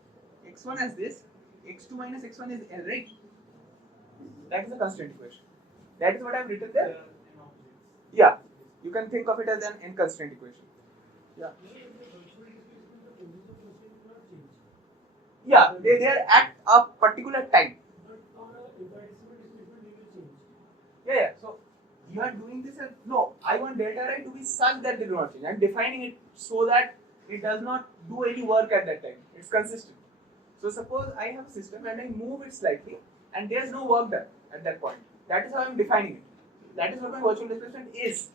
x1 as this, x2 minus x1 is L, right? That is a constraint equation. That is what I have written there. Yeah, you can think of it as an n constraint equation. Yeah. Yeah, they are at a particular time. But for a infinitesimal displacement, they will change. Yeah. So you are doing this as no. I want delta I to be such that they do not change. I'm defining it so that it does not do any work at that time. It's consistent. So suppose I have a system and I move it slightly, and there's no work done at that point. That is how I'm defining it. That is what my virtual displacement is.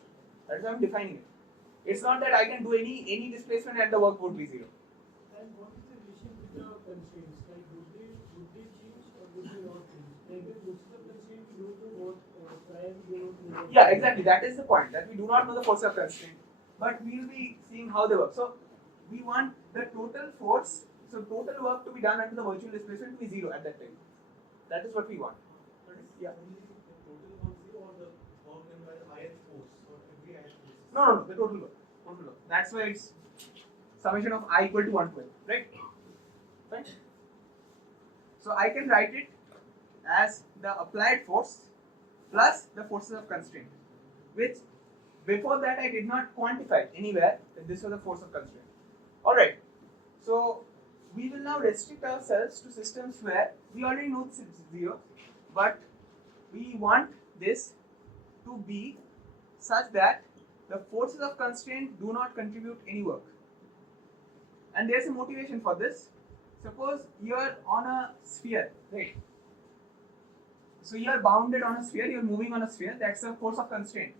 That is how I'm defining it. It's not that I can do any displacement and the work would be zero. And what is the relation with the constraints? Like, would they change or would they not change? Like, the forces of constraint, we don't know what prior we don't know. Yeah, exactly. That is the point. That we do not know the force of constraint, but we will be seeing how they work. So we want the total force, so total work to be done under the virtual displacement to be zero at that time. That is what we want. Yeah. Only the total work zero or the work done by the highest force or every highest force? No, the total work. Total work. That's why it's summation of I equal to 1 to n, right? Fine. So I can write it as the applied force plus the forces of constraint, which before that I did not quantify anywhere that this was the force of constraint. Alright, so we will now restrict ourselves to systems where we already know this is zero, but we want this to be such that the forces of constraint do not contribute any work. And there's a motivation for this. Suppose you are on a sphere, right? So you are bounded on a sphere, you are moving on a sphere, that's a force of constraint.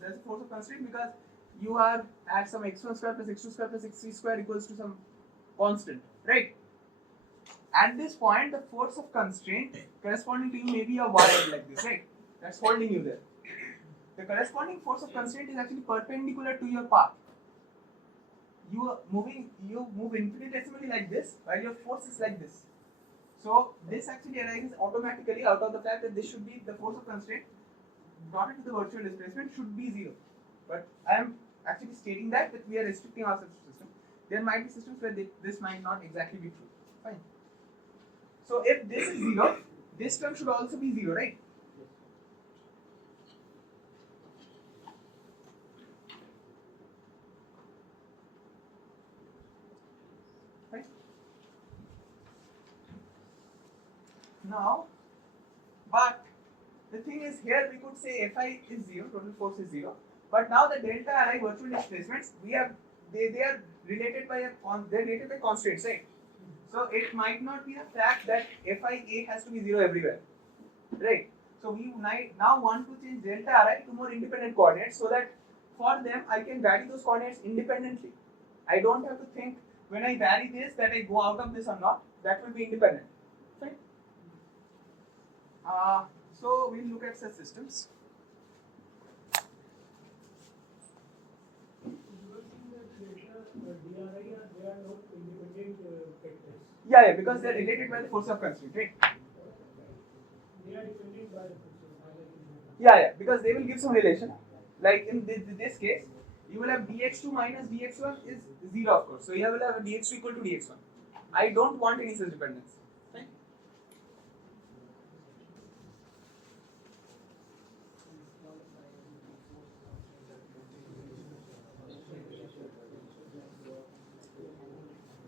That's a force of constraint because you are at some x1 square plus x2 square plus x3 square equals to some constant, right? At this point, the force of constraint corresponding to you may be a wire like this, right? That's holding you there. The corresponding force of constraint is actually perpendicular to your path. You move infinitesimally like this, while your force is like this. So this actually arises automatically out of the fact that this should be the force of constraint brought into the virtual displacement should be zero. But I am actually stating that we are restricting ourselves to system. There might be systems where this might not exactly be true. Fine. So if this is zero, this term should also be zero, right? Right. Now, but the thing is here we could say Fi is zero, total force is zero. But now the delta I virtual displacements, they are related by constraints, right? So it might not be the fact that Fi has to be zero everywhere, right? So we now want to change delta Ri to more independent coordinates so that for them I can vary those coordinates independently. I don't have to think when I vary this that I go out of this or not. That will be independent, right? So we'll look at such systems. They are not independent vectors. Yeah, because they are related by the force of constraint, right? They are dependent by the function. Yeah, because they will give some relation. Like in this case, you will have dx2 minus dx1 is 0, of course. So you will have dx2 equal to dx1. I don't want any such dependence. Right?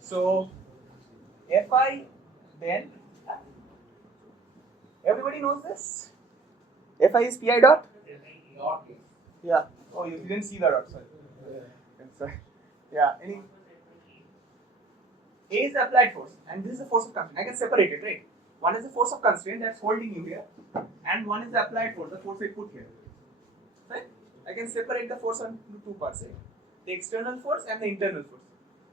So Fi then, everybody knows this? Fi is pi dot? Yeah. Oh, you didn't see the dot, sorry. Sorry. Yeah. A is the applied force, and this is the force of constraint. I can separate it, right? One is the force of constraint that's holding you here, and one is the applied force, the force I put here. Right? I can separate the force into two parts, right? The external force and the internal force.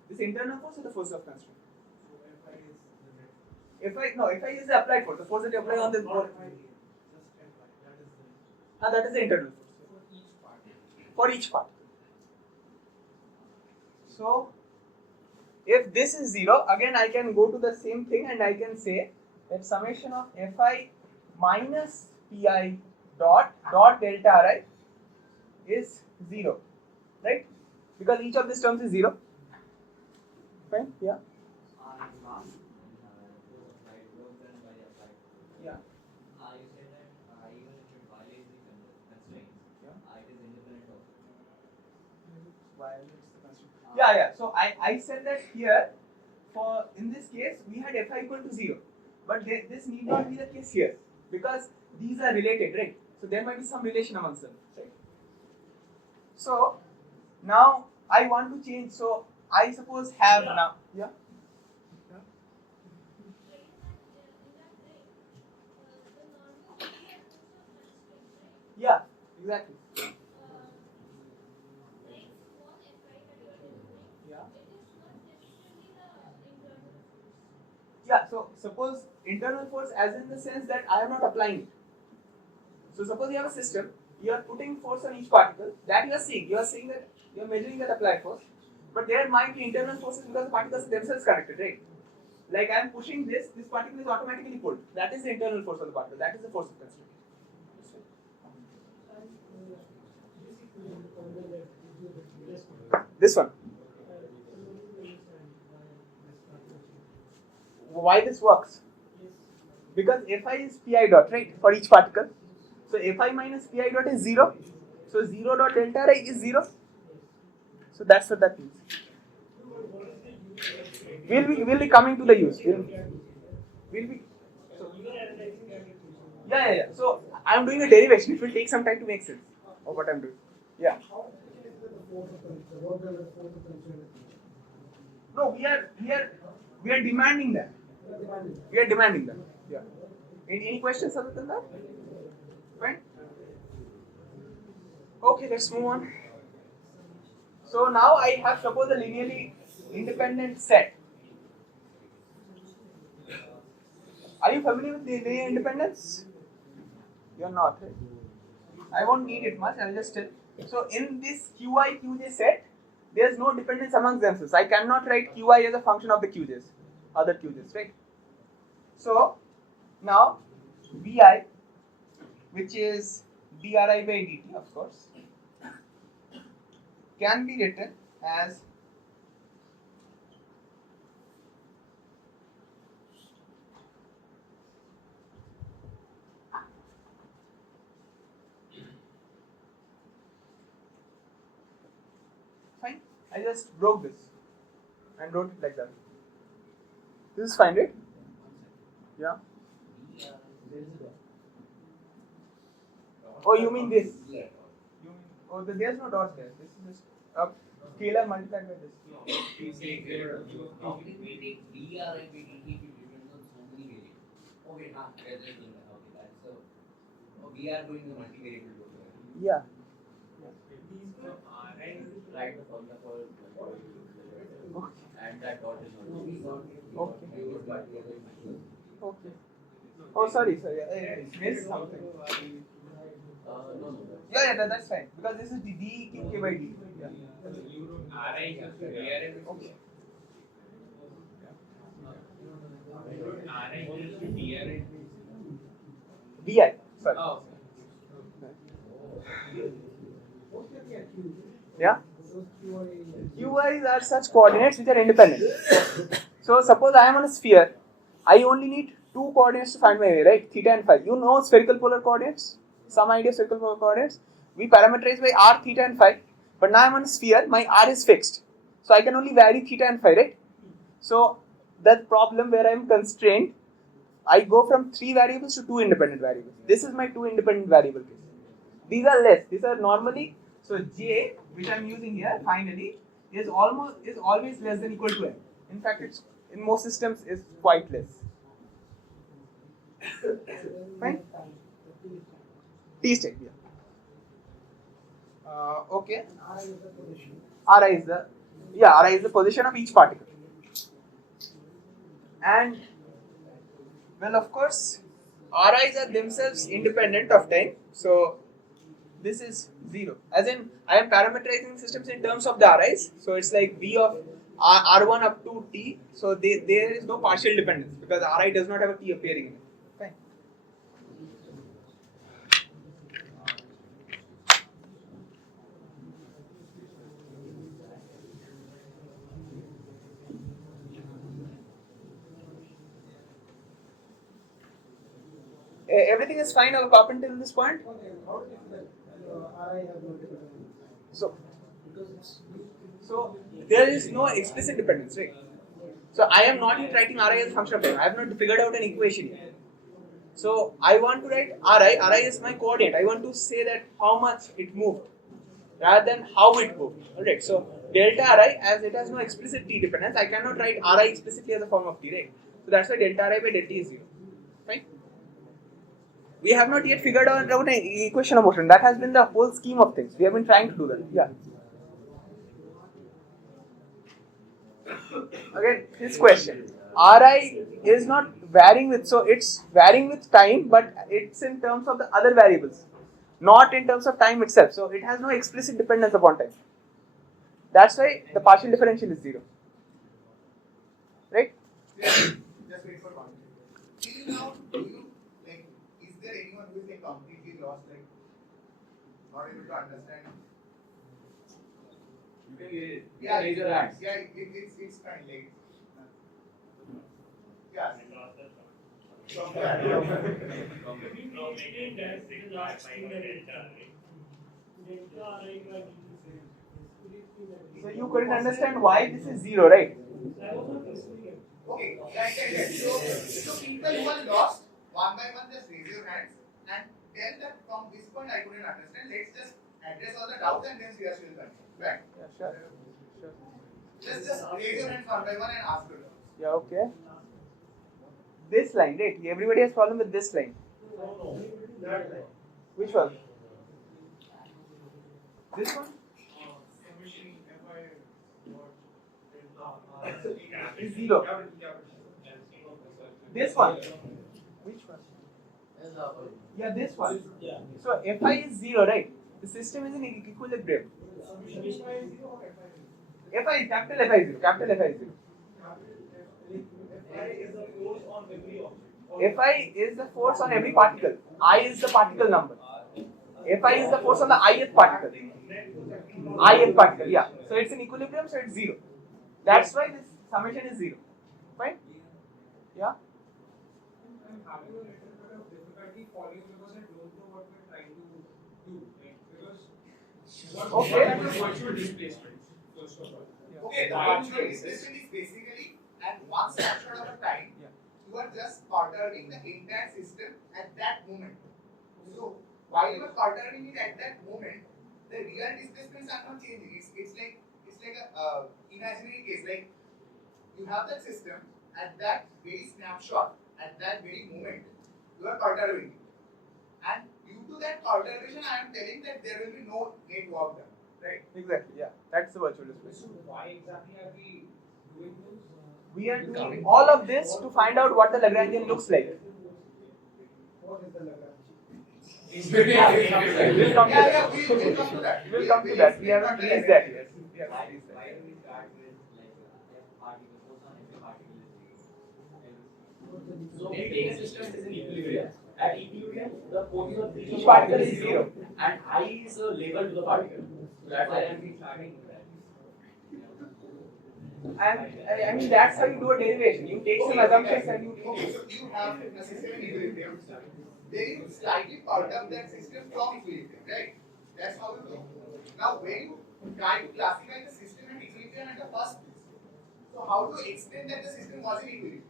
This internal force is the force of constraint. So Fi is the net. Fi is the applied force, the force that you apply on the board. Just Fi. That is the internal force. For each part. So, if this is 0, again I can go to the same thing and I can say that summation of Fi minus Pi dot delta Ri is 0, right? Because each of these terms is 0. Fine? Yeah? Yeah. You said that even if it violates the constraints, it is independent of it. Yeah. So I said that here for in this case we had Fi equal to 0, but this need not be the case here because these are related, right? So there might be some relation amongst them, right? So now I want to change. So I suppose have now, yeah. Yeah, exactly. Yeah. Yeah, so suppose internal force as in the sense that I am not applying it. So suppose you have a system, you are putting force on each particle, that you are seeing that you are measuring that applied force, but there might be internal forces because the particles themselves connected, right? Like I am pushing this particle is automatically pulled. That is the internal force of the particle, that is the force of constraint. This one. Why this works? Because Fi is Pi dot, right, for each particle. So Fi minus Pi dot is 0. So 0 dot delta I is 0. So that's what that means. We'll be coming to the use. We'll be. So, yeah. So I'm doing a derivation. It will take some time to make sense of what I'm doing. Yeah. No, we are demanding that. We are demanding that. Yeah. Any questions other than that? Fine. Okay, let's move on. So now I have suppose a linearly independent set. Are you familiar with linear independence? You're not, right? I won't need it much. I'll just tell. So in this Qi Qj set, there is no dependence among themselves. I cannot write Qi as a function of the Qj's, other Qj's, right? So now Vi, which is dri by dt, of course, can be written as fine. I just broke this and wrote it like that. This is fine, right? Yeah. Oh, you mean this? There's no dot there. This is just a scalar multiplied by this. We take dri by dt, it depends on so many variables. Okay, that's so. We are doing the multivariable. Yeah. Write the formula for and that dot is not. Okay. Oh, sorry. I missed something. No. Yeah, that's fine. Because this is the d q by d. Yeah. Ri is dri. Okay. Ri is dri. Di. Sorry. Oh. Yeah. Qis are such coordinates which are independent. So suppose I am on a sphere, I only need two coordinates to find my way, right? Theta and phi. You know spherical polar coordinates? Some idea of spherical polar coordinates? We parameterize by r, theta and phi. But now I am on a sphere, my r is fixed. So I can only vary theta and phi, right? So that problem where I am constrained, I go from 3 variables to 2 independent variables. This is my 2 independent variable case. These are less. These are normally, so j, which I am using here, finally, is always less than equal to m. In fact, it's in most systems is quite less. Fine. T state, yeah. Okay. Ri is the position of each particle. And well, of course, Ri's are themselves independent of time. So this is 0. As in, I am parameterizing systems in terms of the Ri's. So it's like V of R1 up to T. So there is no partial dependence because Ri does not have a T appearing in it. Fine. Everything is fine up until this point. So there is no explicit dependence, right? So I am not yet writing Ri as a function of time. I have not figured out an equation yet. So I want to write Ri. Ri is my coordinate. I want to say that how much it moved rather than how it moved. Alright. So delta Ri, as it has no explicit t dependence, I cannot write Ri explicitly as a form of t, right? So that's why delta Ri by delta is 0. Fine. We have not yet figured out an equation of motion. That has been the whole scheme of things. We have been trying to do that. Yeah. Again, this question. Ri is not varying with, so it's varying with time, but it's in terms of the other variables, not in terms of time itself. So it has no explicit dependence upon time. That's why the partial differential is 0. Right? Just wait for one. Till now, is there anyone who is completely lost, not able to understand? You can Yeah, raise your hands. Yeah, it's fine. Yeah. So you couldn't understand why this is 0, right? Okay, right. So people who are lost, one by one, just raise your hands and tell that from this point I couldn't understand. Let's just address all the doubts and then Sriyash will continue. Right? Yeah, sure. Just raise your hands one by one and ask your doubts. Yeah, okay. This line, right? Everybody has problem with this line. No, that line. Which one? This one? Is 0. This one? Which one? Yeah, this one. So Fi is 0, right? The system is in equilibrium. Fi is capital Fi is 0. Capital Fi is 0. Fi is the force on every particle. I is the particle number. Fi is the force on the ith particle. Ith particle, yeah. So it's in equilibrium, so it's 0. That's why this summation is 0. Fine? Yeah? I'm having a little bit of difficulty following because I don't know what we're trying to do. Because Okay. what is the virtual displacement, first of all? Okay, the virtual displacement is basically at one snapshot of a time, you are just perturbing the entire system at that moment. So while you are perturbing it at that moment, the real displacements are not changing. It's like a imaginary case. Like you have that system at that very snapshot, at that very moment, you are perturbing it. And due to that perturbation, I am telling that there will be no net work done. Right? Exactly, yeah. That's the virtual displacement. So why exactly are we doing this? We are doing all of this to find out what the Lagrangian looks like. What is the Lagrange? We'll come to that. We'll come to that. We'll come to that. We haven't released that yet. We haven't released that. Why do we start with particle force on every particle is 0? So we take a system is in equilibrium. At equilibrium, the force on Each particle is 0. and I is a label to the particle. So that's why I'm starting with that. I mean, that's how you do a derivation. You take some assumptions and you Okay, so you have a system in equilibrium. Then you slightly perturb that system from equilibrium, right? That's how you do. Now, when you try to classify the system in equilibrium at the first place, so how to explain that the system was in equilibrium?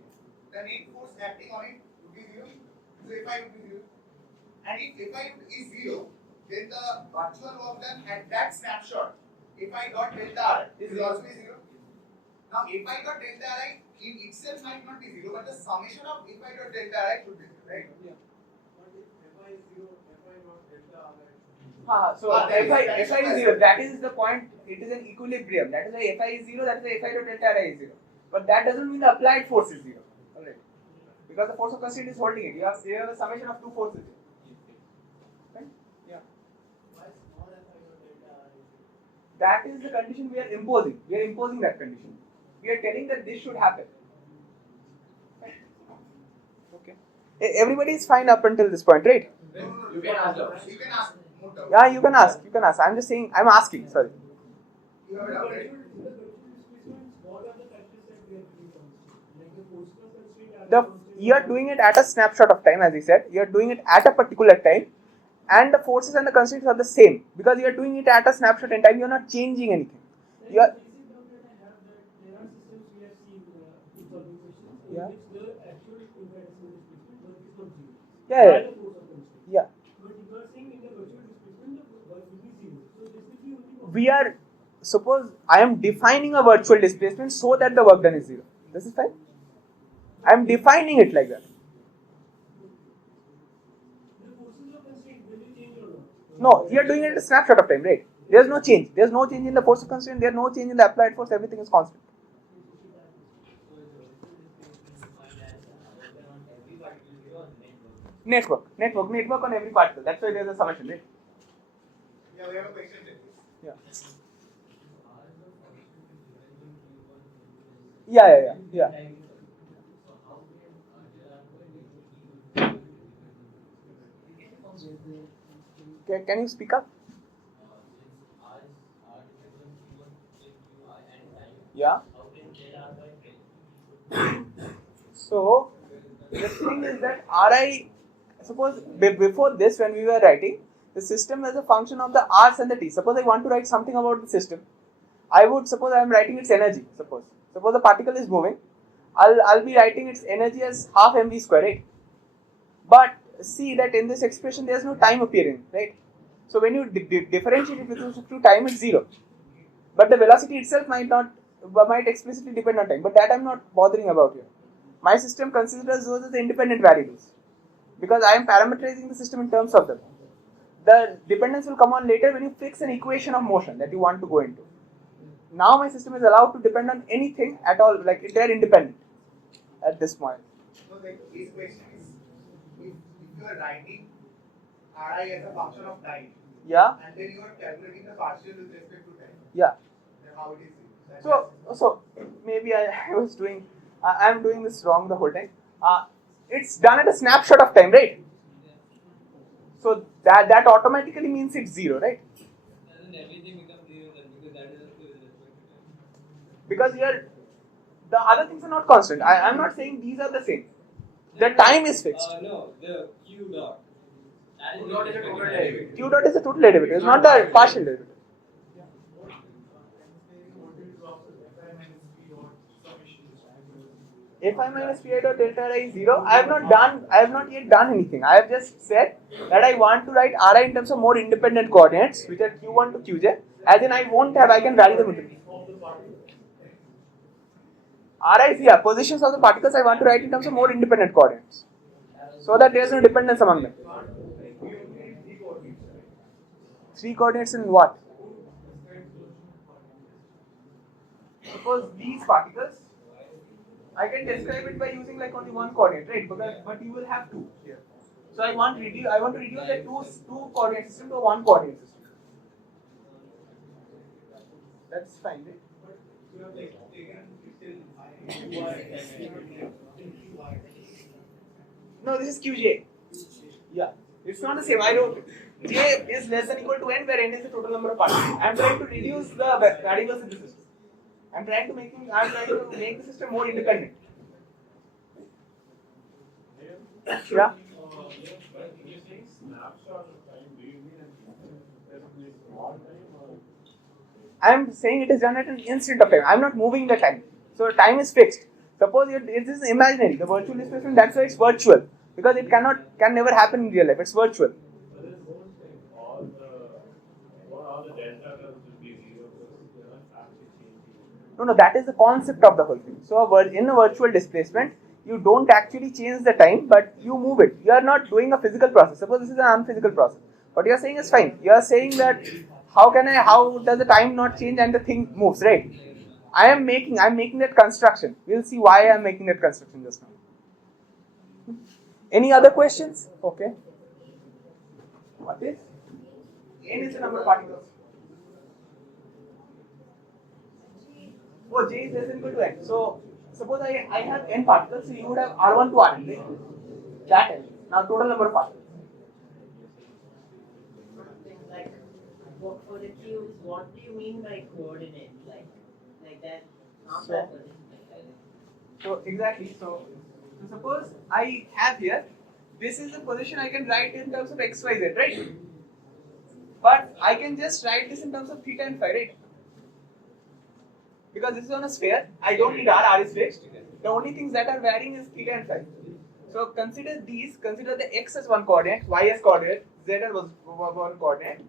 The net force acting on it would be 0, so Fi would be 0. And if Fi is 0, then the virtual work done at that snapshot, Fi dot delta R is also 0. Now, Fi dot delta Ri in itself might not be 0, but the summation of Fi dot delta Ri should be 0, right? Yeah. But if Fi is 0, Fi not delta R. So Fi is 0. That is the point. It is an equilibrium. That is why Fi is 0. That is why Fi dot delta R is 0. But that doesn't mean the applied force is 0. Alright. Because the force of constraint is holding it. You have a summation of two forces. Right? Yeah. Why is not Fi not delta R? That is the condition we are imposing. We are imposing that condition. We are telling that this should happen. Okay. Everybody is fine up until this point, right? You can ask them. You can ask more doubts. Yeah, you can ask. You can ask. I'm just saying. I'm asking. Sorry. You have a doubt, right? What are the factors that we are doing constant? Like the force constraint You are doing it at a snapshot of time, as he said. You are doing it at a particular time, and the forces and the constraints are the same because you are doing it at a snapshot in time. You are not changing anything. You are. There are systems we have seen in Yeah. which the actual infinitesimal displacement work is not zero. Yeah, By yeah. the force of constraint. Yeah. But you are saying in the virtual displacement the work will be zero. So this will be only possible. We are, suppose I am defining a virtual displacement so that the work done is zero. This is fine. I am defining it like that. The forces of constraint will they change or not? No, you are doing it at a snapshot of time, right? There is no change. There is no change in the force of constraint. There is no change in the applied force. Everything is constant. Network on every particle. That's why there is a summation, right? Yeah, we have a question there. Yeah. Yeah. Can you speak up? Yeah. So the thing is that Ri, suppose before this when we were writing, the system as a function of the R's and the T. Suppose I want to write something about the system. I would suppose I am writing its energy. Suppose the particle is moving. I'll be writing its energy as half mv square, right? But see that in this expression there is no time appearing, right? So when you differentiate it with respect to time, it's zero. But the velocity itself might explicitly depend on time. But that I'm not bothering about here. My system considers those as the independent variables because I am parameterizing the system in terms of them. The dependence will come on later when you fix an equation of motion that you want to go into. Now my system is allowed to depend on anything at all, like they are independent at this point. So his question is, if you are writing Ri as a function of time, Yeah, and then you are calculating the partial with respect to time, yeah. then how it is? So maybe I'm doing this wrong the whole time. It's done at a snapshot of time, right? So that automatically means it's zero, right? Doesn't everything become zero then? Because that is also with respect to time. Because here the other things are not constant. I'm not saying these are the same. The time is fixed. No, the Q dot. That Q dot is a total derivative. Q dot is the total derivative, it's not the partial derivative. If I minus pi dot delta I is 0, I have not yet done anything. I have just said that I want to write Ri in terms of more independent coordinates, which are q1 to qj. As in I can vary them into Ri is here, positions of the particles I want to write in terms of more independent coordinates, so that there is no dependence among them. 3 coordinates in what? Suppose these particles, I can describe it by using like only one coordinate, right? But you will have 2 here. So I want to reduce the two coordinate system to a 1 coordinate system. That's fine, right? No, this is qj. Yeah, it's not the same. I don't. J is less than equal to n, where n is the total number of particles. I am trying to reduce the variables in the system. I am trying to make the system more independent. Yeah. You're saying snapshot of time. Do you mean a small time or? I am saying it is done at an instant of time. I am not moving the time. So time is fixed. Suppose it is imaginary. The virtual displacement, that's why it's virtual, because it can never happen in real life. It's virtual. But this whole thing, all the delta terms will be zero because they're not actually changing. No, that is the concept of the whole thing. So in a virtual displacement, you don't actually change the time, but you move it. You are not doing a physical process. Suppose this is an unphysical process. What you are saying is fine. You are saying that how does the time not change and the thing moves, right? I am making that construction. We'll see why I am making that construction just now. Any other questions? Okay. What is? N is the number of particles. Oh, J is less than equal to N. So suppose I have N particles, so you would have R1 to Rn, right? That N. Now total number of particles. Like for the cubes, what do you mean by coordinate? Like that, not So- that position. So exactly. So suppose I have here, this is the position I can write in terms of x, y, z, right? But I can just write this in terms of theta and phi, right? Because this is on a sphere, I don't need R is fixed. The only things that are varying is theta and phi. So consider these. Consider the x as one coordinate, y as coordinate, z as one coordinate,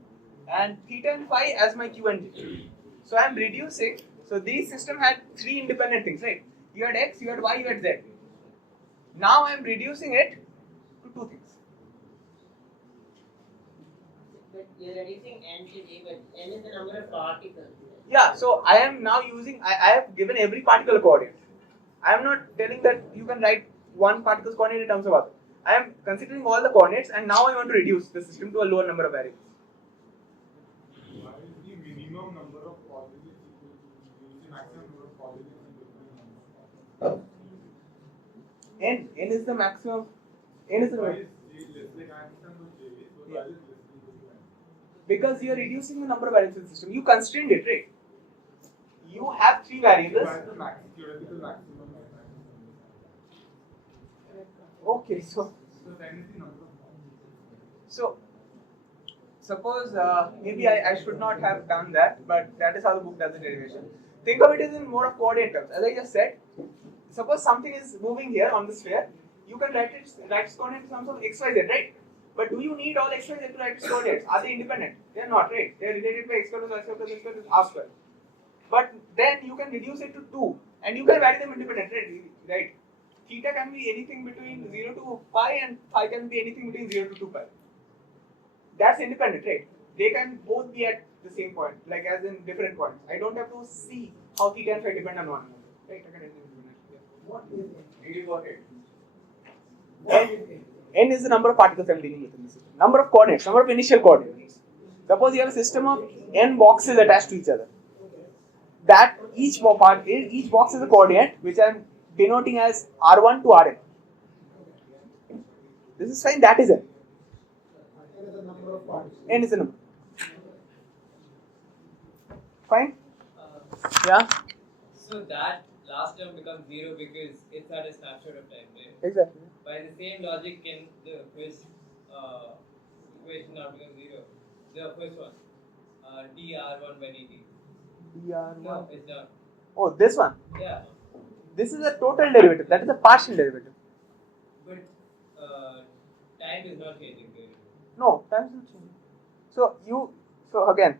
and theta and phi as my q and j. So I am reducing. So these system had three independent things, right? You had x, you had y, you had z. Now I am reducing it to two things. But you're reducing n to j, but n is the number of particles. Yeah, so I am now using, I have given every particle a coordinate. I am not telling that you can write one particle's coordinate in terms of other. I am considering all the coordinates, and now I want to reduce the system to a lower number of variables. Why is the minimum number of coordinates equal to the maximum number of coordinates equal to the N is the maximum. N is the Why maximum. is J less than I understand what J is, but Yeah. why is it less than equal to N? Because you are reducing the number of variables in the system. You constrained it, right? You have three variables. Why is the theoretical maximum? Okay, so So then is the number of coordinates. So, suppose maybe I should not have done that, but that is how the book does the derivation. Think of it as in more of coordinate terms. As I just said, suppose something is moving here on the sphere, you can write its coordinate in terms of x, y, z, right? But do you need all x, y, z to write its coordinates? Are they independent? They are not, right? They are related by x square plus y square plus z square plus r square. But then you can reduce it to 2, and you can vary them independently, right? Theta can be anything between 0 to pi, and phi can be anything between 0 to 2 pi. That's independent, right? They can both be at the same point, like as in different points. I don't have to see how theta and phi depend on one another, right? I can independently. What is n? You got it. N is the number of particles I'm dealing with in the system. Number of coordinates, number of initial coordinates. Suppose you have a system of n boxes attached to each other. That each box is a coordinate which I'm denoting as R1 to Rn. This is fine, that is n. N is the number of particles. N is the number. Fine? Yeah? So that last term becomes 0 because it's at a snapshot of time, right? Exactly. By the same logic, can the first equation now become 0? The first one, dr1 by dt. dr1. No, it's not. Oh, this one. Yeah, This is a total derivative. That is a partial derivative. but time is not changing. There. No, time is not changing. So again,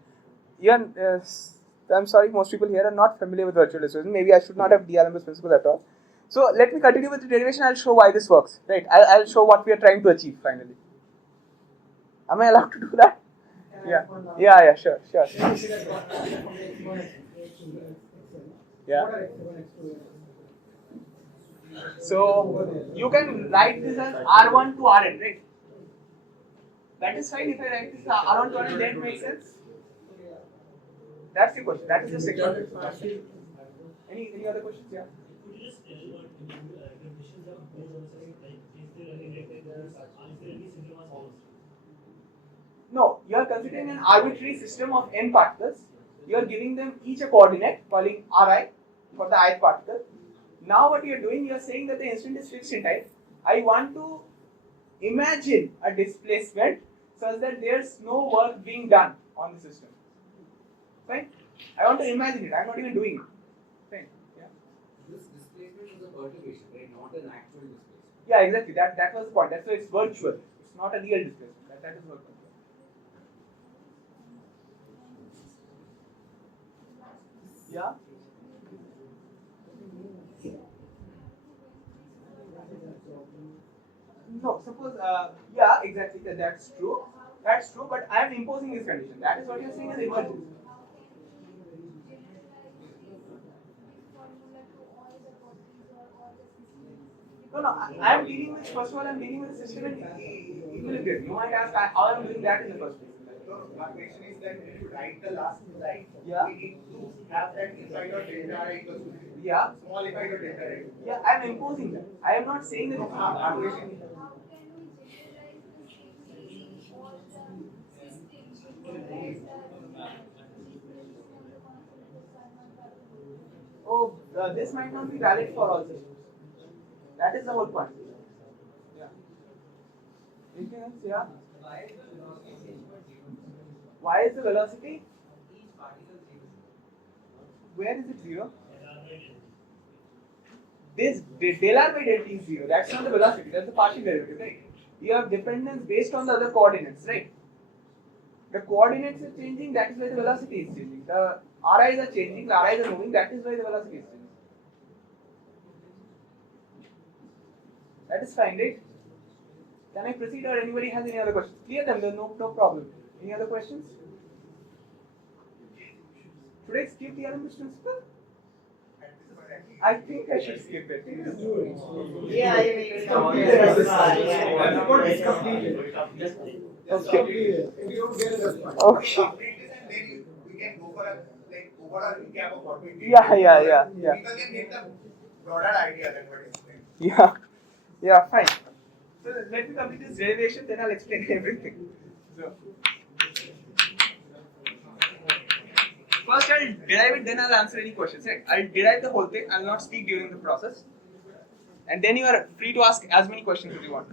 I'm sorry, most people here are not familiar with virtual distribution. Maybe I should not have D'Alembert's principle at all. So let me continue with the derivation. I'll show why this works. Right? I'll show what we are trying to achieve finally. Am I allowed to do that? Yeah, sure. Yeah. So you can write this as R1 to Rn, right? That is fine. If I write this R1 to Rn, then it makes sense. That's the question. That is the second question. Any other questions? Yeah. Could you just tell what conditions are based on the like is there any rectangles, is there any single ones? No, you are considering an arbitrary system of n particles. You are giving them each a coordinate, calling Ri for the ith particle. Now what you are doing, you are saying that the instant is fixed in time. I want to imagine a displacement such that there's no work being done on the system. Fine? I want to imagine it. I'm not even doing it. Fine? Yeah. This displacement is a perturbation, right? Not an actual displacement. Yeah, exactly. That was the point. That's why it's virtual. It's not a real displacement. That is virtual. Yeah. No, suppose, yeah, exactly, that's true. That's true, but I am imposing this condition. That is what you are saying is emergence. No, I am dealing with, first of all, I am dealing with the system in equilibrium. You might ask how I am doing that in the first place. So one question is that when you write the last line, Yeah. we need to have that inside of delta r equals to Yeah. small if I do delta r. Yeah, I am imposing that. I am not saying that it's not Calculation. Oh, this might not be valid for all systems. That is the whole point. Yeah. Anything else? Yeah. Why is the velocity? Where is it 0? this del r by del t is 0. That's not the velocity, that's the partial derivative, right? You have dependence based on the other coordinates, right? The coordinates are changing, that is why the velocity is changing. The ri's are changing, the ri's are moving, that is why the velocity is changing. That is fine, right? Can I proceed or anybody has any other questions? Clear them, then no problem. Any other questions? Should I skip the Arrhenius principle? I think I should skip it. Yeah, I mean, it's completed as far. Yeah, It's completed. Okay. If you don't get it, that's fine. Okay. Complete this and then we can go for a like overall recap of what we did. Yeah. People can get the broader idea than what is there. Yeah, fine. So let me complete this derivation, then I'll explain everything. So, first I'll derive it, then I'll answer any questions. Right? I'll derive the whole thing, I'll not speak during the process. And then you are free to ask as many questions as you want.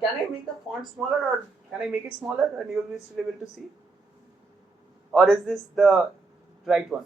Can I make the font smaller or can I make it smaller and you will be still able to see? Or is this the right one?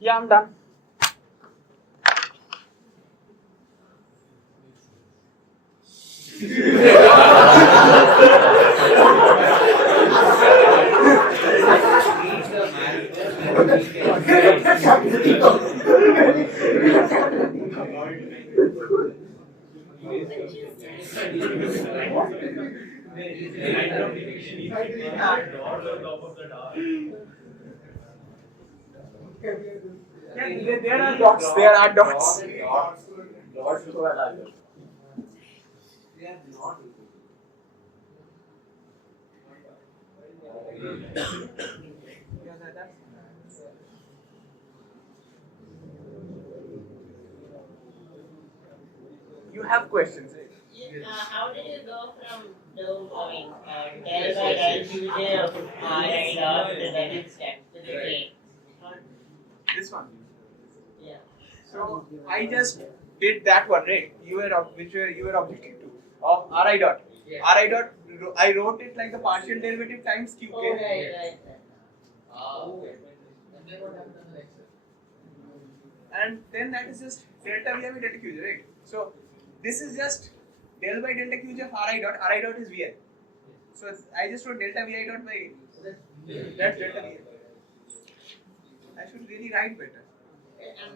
Yeah, I'm done. Yeah, there are dots. There are dots. You have questions, right? How did you go from del by del qj of I dot to the next step to the k? This one. Yeah. So I just did that one, right? You were objecting to of Ri dot. Ri dot. I wrote it like the partial derivative times qk. Oh, right. And then that is just delta vi by delta qj, right? So this is just del by delta qj of Ri dot. Ri dot is vi. So I just wrote delta vi dot by that's delta vi. I should really write better. And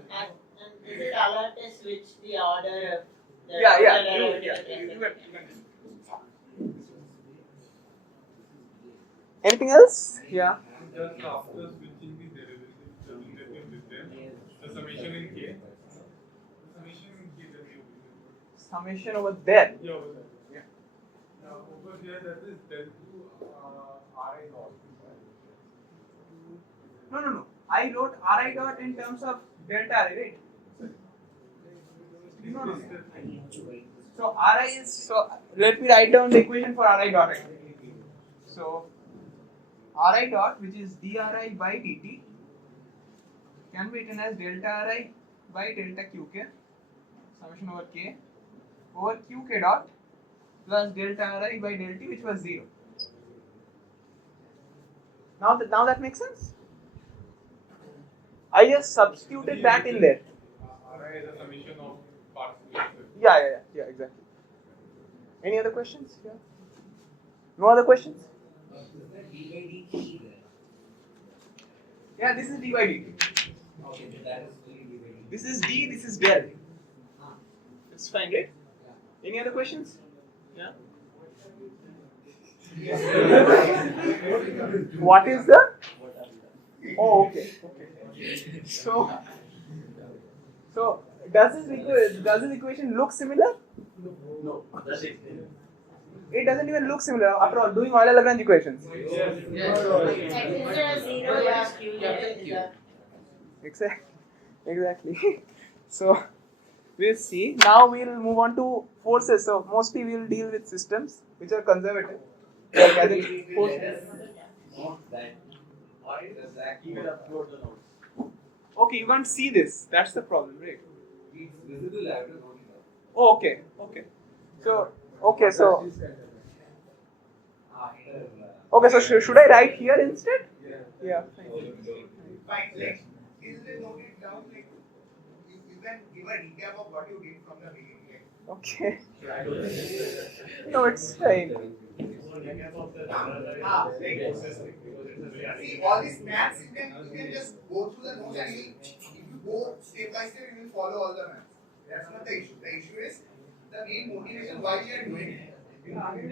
is it allowed to switch the order of the Yeah. derivative? You can. Anything else? Yeah. Just after switching the derivative with them, the summation in K. The summation in K that you Summation over there. Yeah, over there. Yeah. Now over here that is del to Ri dot. No. I wrote Ri dot in terms of delta I, right? No. So Ri is let me write down the equation for Ri dot. So Ri dot, which is dri by dt, can be written as delta Ri by delta qk, summation over k, over qk dot plus delta Ri by del t, which was 0. Now that makes sense? I just substituted that in there. Ri is a summation of parts. Yeah, exactly. Any other questions? Yeah. No other questions? Yeah, this is d by dt. This is d, this is del. It's fine, right? Any other questions? Yeah. What is the? Oh, okay. So does this equation look similar? No, that's it. It doesn't even look similar after all. Doing Euler-Lagrange equations. Instead of 0, you have qj. Exactly. So we'll see. Now we'll move on to forces. So mostly we'll deal with systems which are conservative. Like as in forces. Okay, you can't see this. That's the problem, right? It's visible after going up. Oh, okay. So should I write here instead? Yeah. Fine. Like, is it noted down? Like, you can give a recap of what you did from the beginning. Okay. No, it's fine. See, all these maths you can just go through the notes and if you go step by step, you will follow all the maths. That's not the issue. The issue is the main motivation why you are doing it. After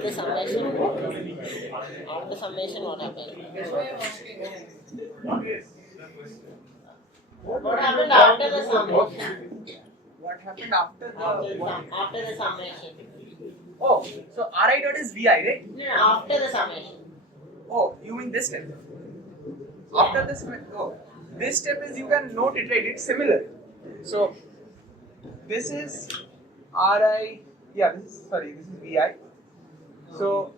the summation, what happened? What happened after the summation? What happened after the summation? Oh, so Ri dot is Vi, right? No, after the summation. Oh, you mean this step? After this, this step is, you can note it, right? It's similar. So this is Ri. Yeah, this is Vi. So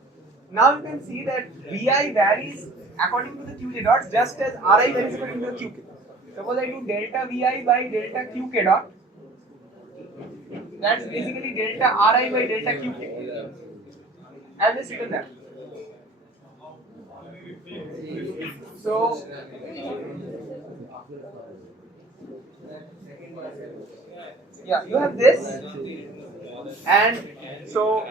now you can see that Vi varies according to the Qj dots, just as Ri varies according to the Qk. Suppose I do delta Vi by delta Qk dot. That's basically delta Ri by delta Qk. I've just written that. So yeah, you have this, and so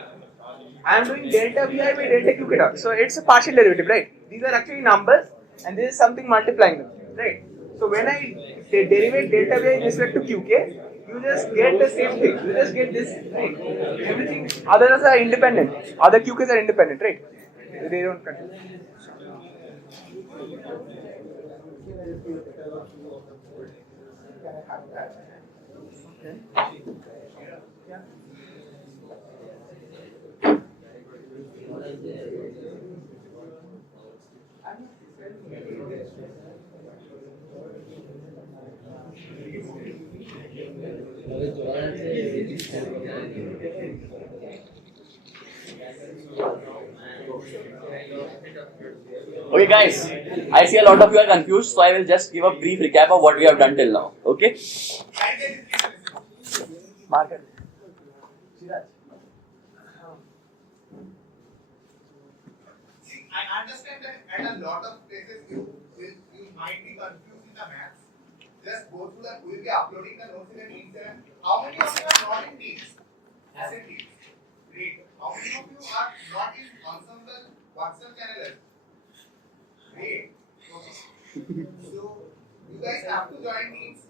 I am doing delta Vi by delta Qk dot. So it's a partial derivative, right? These are actually numbers, and this is something multiplying them, right? So when I derivate delta Vi with respect to Qk, you just get the same thing. You just get this, right? Everything others are independent. Other Qk's are independent, right? They don't control. Okay. Yeah. Okay, guys, I see a lot of you are confused, so I will just give a brief recap of what we have done till now. Okay? Market. See, I understand that at a lot of places you might be confused in the maths. Just go through that. We will be uploading the notes in an instant. How many of you are not in teams? As in teams. Great. How many of you are not in ensemble WhatsApp channel? Great. Okay. So you guys have to join teams.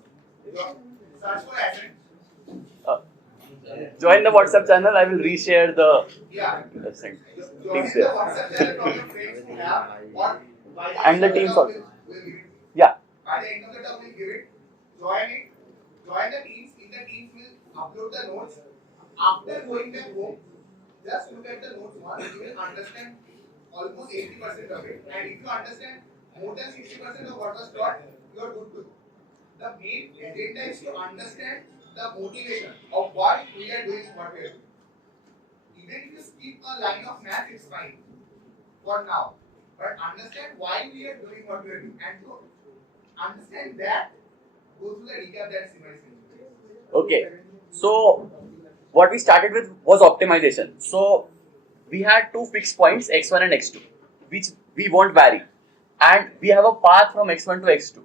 Search for Ascent. Join the WhatsApp channel. I will reshare the Join links the there. WhatsApp channel from your friends who have, or by the And the end of teams term also. we'll give it. Yeah. By the end of the term, we'll give it. Join it. Join the teams. In the teams, we'll upload the notes. After going back home, just look at the notes once. You will understand almost 80% of it. And if you understand more than 60% of what was taught, you are good to go. The main agenda is to understand the motivation of why we are doing what we are doing. Even if you skip a line of math, it's fine for now. But understand why we are doing what we are doing. And to understand that, go through the recap that Simon is mentioning. Okay. So what we started with was optimization. So we had two fixed points, x1 and x2, which we won't vary. And we have a path from x1 to x2.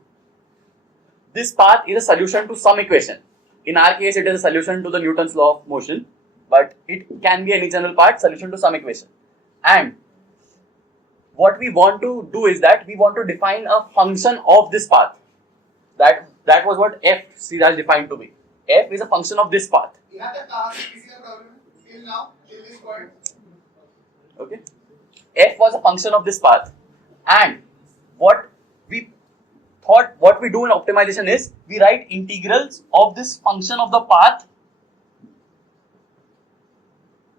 This path is a solution to some equation. In our case, it is a solution to the Newton's law of motion, but it can be any general part, solution to some equation. And what we want to do is that we want to define a function of this path. That was what f Siraj defined to be. F is a function of this path. You have the task, this is the problem till now, till this point. Okay. F was a function of this path. And what we thought, what we do in optimization is we write integrals of this function of the path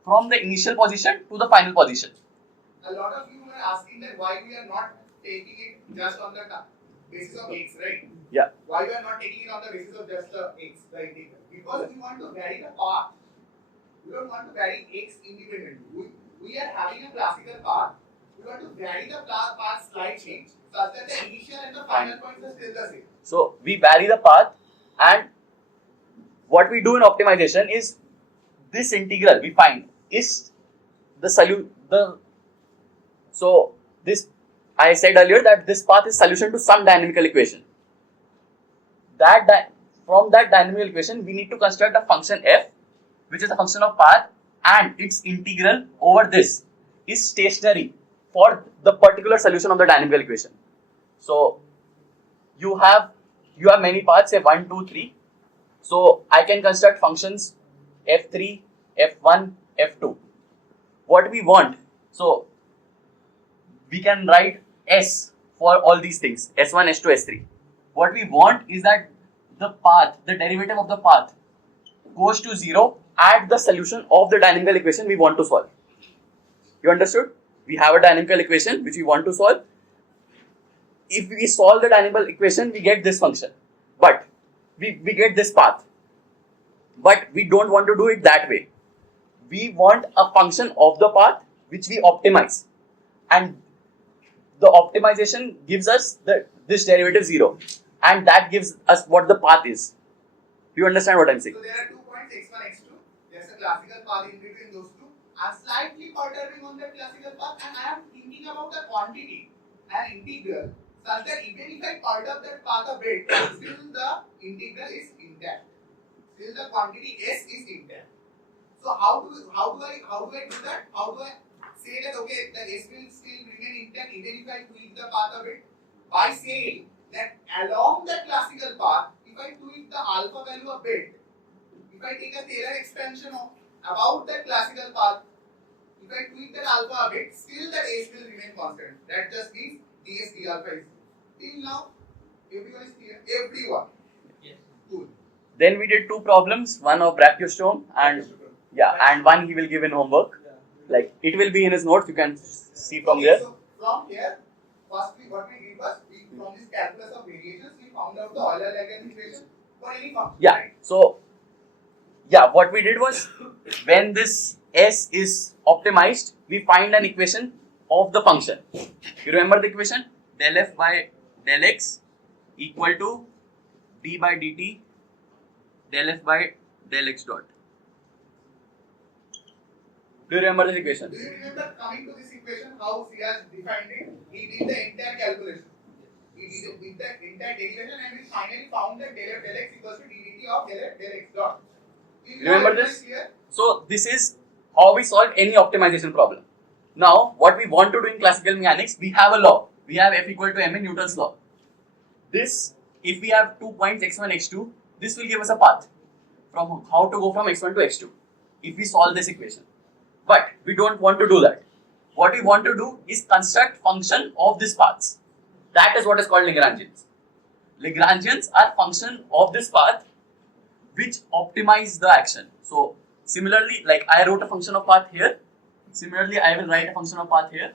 from the initial position to the final position. A lot of you were asking that why we are not taking it just on the basis of x, right? Yeah. Why we are not taking it on the basis of just the x, the integral? Because we want to vary the path. We don't want to vary x independently. We are having a classical path. We want to vary the path slight change such that the initial and the final points are still the same. So we vary the path, and what we do in optimization is this integral we find is the so this, I said earlier that this path is solution to some dynamical equation. From that dynamical equation we need to construct a function f, which is a function of path, and its integral over this is stationary for the particular solution of the dynamical equation. So you have many paths, say 1, 2, 3. So I can construct functions f3, f1, f2. What we want, so we can write s for all these things, s1, s2, s3. What we want is that the path, the derivative of the path goes to 0 at the solution of the dynamical equation we want to solve. You understood? We have a dynamical equation which we want to solve. If we solve the dynamical equation, we get this function, but we get this path. But we don't want to do it that way. We want a function of the path which we optimize, and the optimization gives us this derivative 0, and that gives us what the path is. Do you understand what I'm saying? So there are 2 points x1, x2. There's a classical path in between those two. I'm slightly perturbing on that classical path, and I am thinking about the quantity and integral such that even if I perturb that path a bit, still the integral is intact. Still the quantity s is intact. So how do I do that? How do I say that okay, the s will still remain intact even if I tweak the path a bit? By saying that along the classical path, if I tweak the alpha value a bit, if I take a Taylor expansion of about that classical path, if I tweak that alpha a bit, still that s will remain constant. That just means ds d alpha is. Till now, everyone is clear? Everyone? Yes. Cool. Then we did 2 problems, one of Brachistochrone and one he will give in homework. Like it will be in his notes, you can see from there. So from here, firstly what we did was from this calculus of variations, we found out the Euler-Lagrange equation for any function. Yeah. Right? So what we did was, when this s is optimized, we find an equation of the function. You remember the equation? Del f by del x equal to d by dt del f by del x dot. Do you remember this equation? Do you remember coming to this equation how Siraj defined it? He did the entire calculation. He did the entire derivation, and we finally found that del f del x equals to d dt of del f del x dot. Remember this? So this is how we solve any optimization problem. Now what we want to do in classical mechanics, we have a law. We have F equal to m in Newton's law. This, if we have 2 points x1, x2, this will give us a path from how to go from x1 to x2 if we solve this equation. But we don't want to do that. What we want to do is construct function of these paths. That is what is called Lagrangians. Lagrangians are function of this path which optimize the action. So similarly, like I wrote a function of path here. Similarly, I will write a function of path here.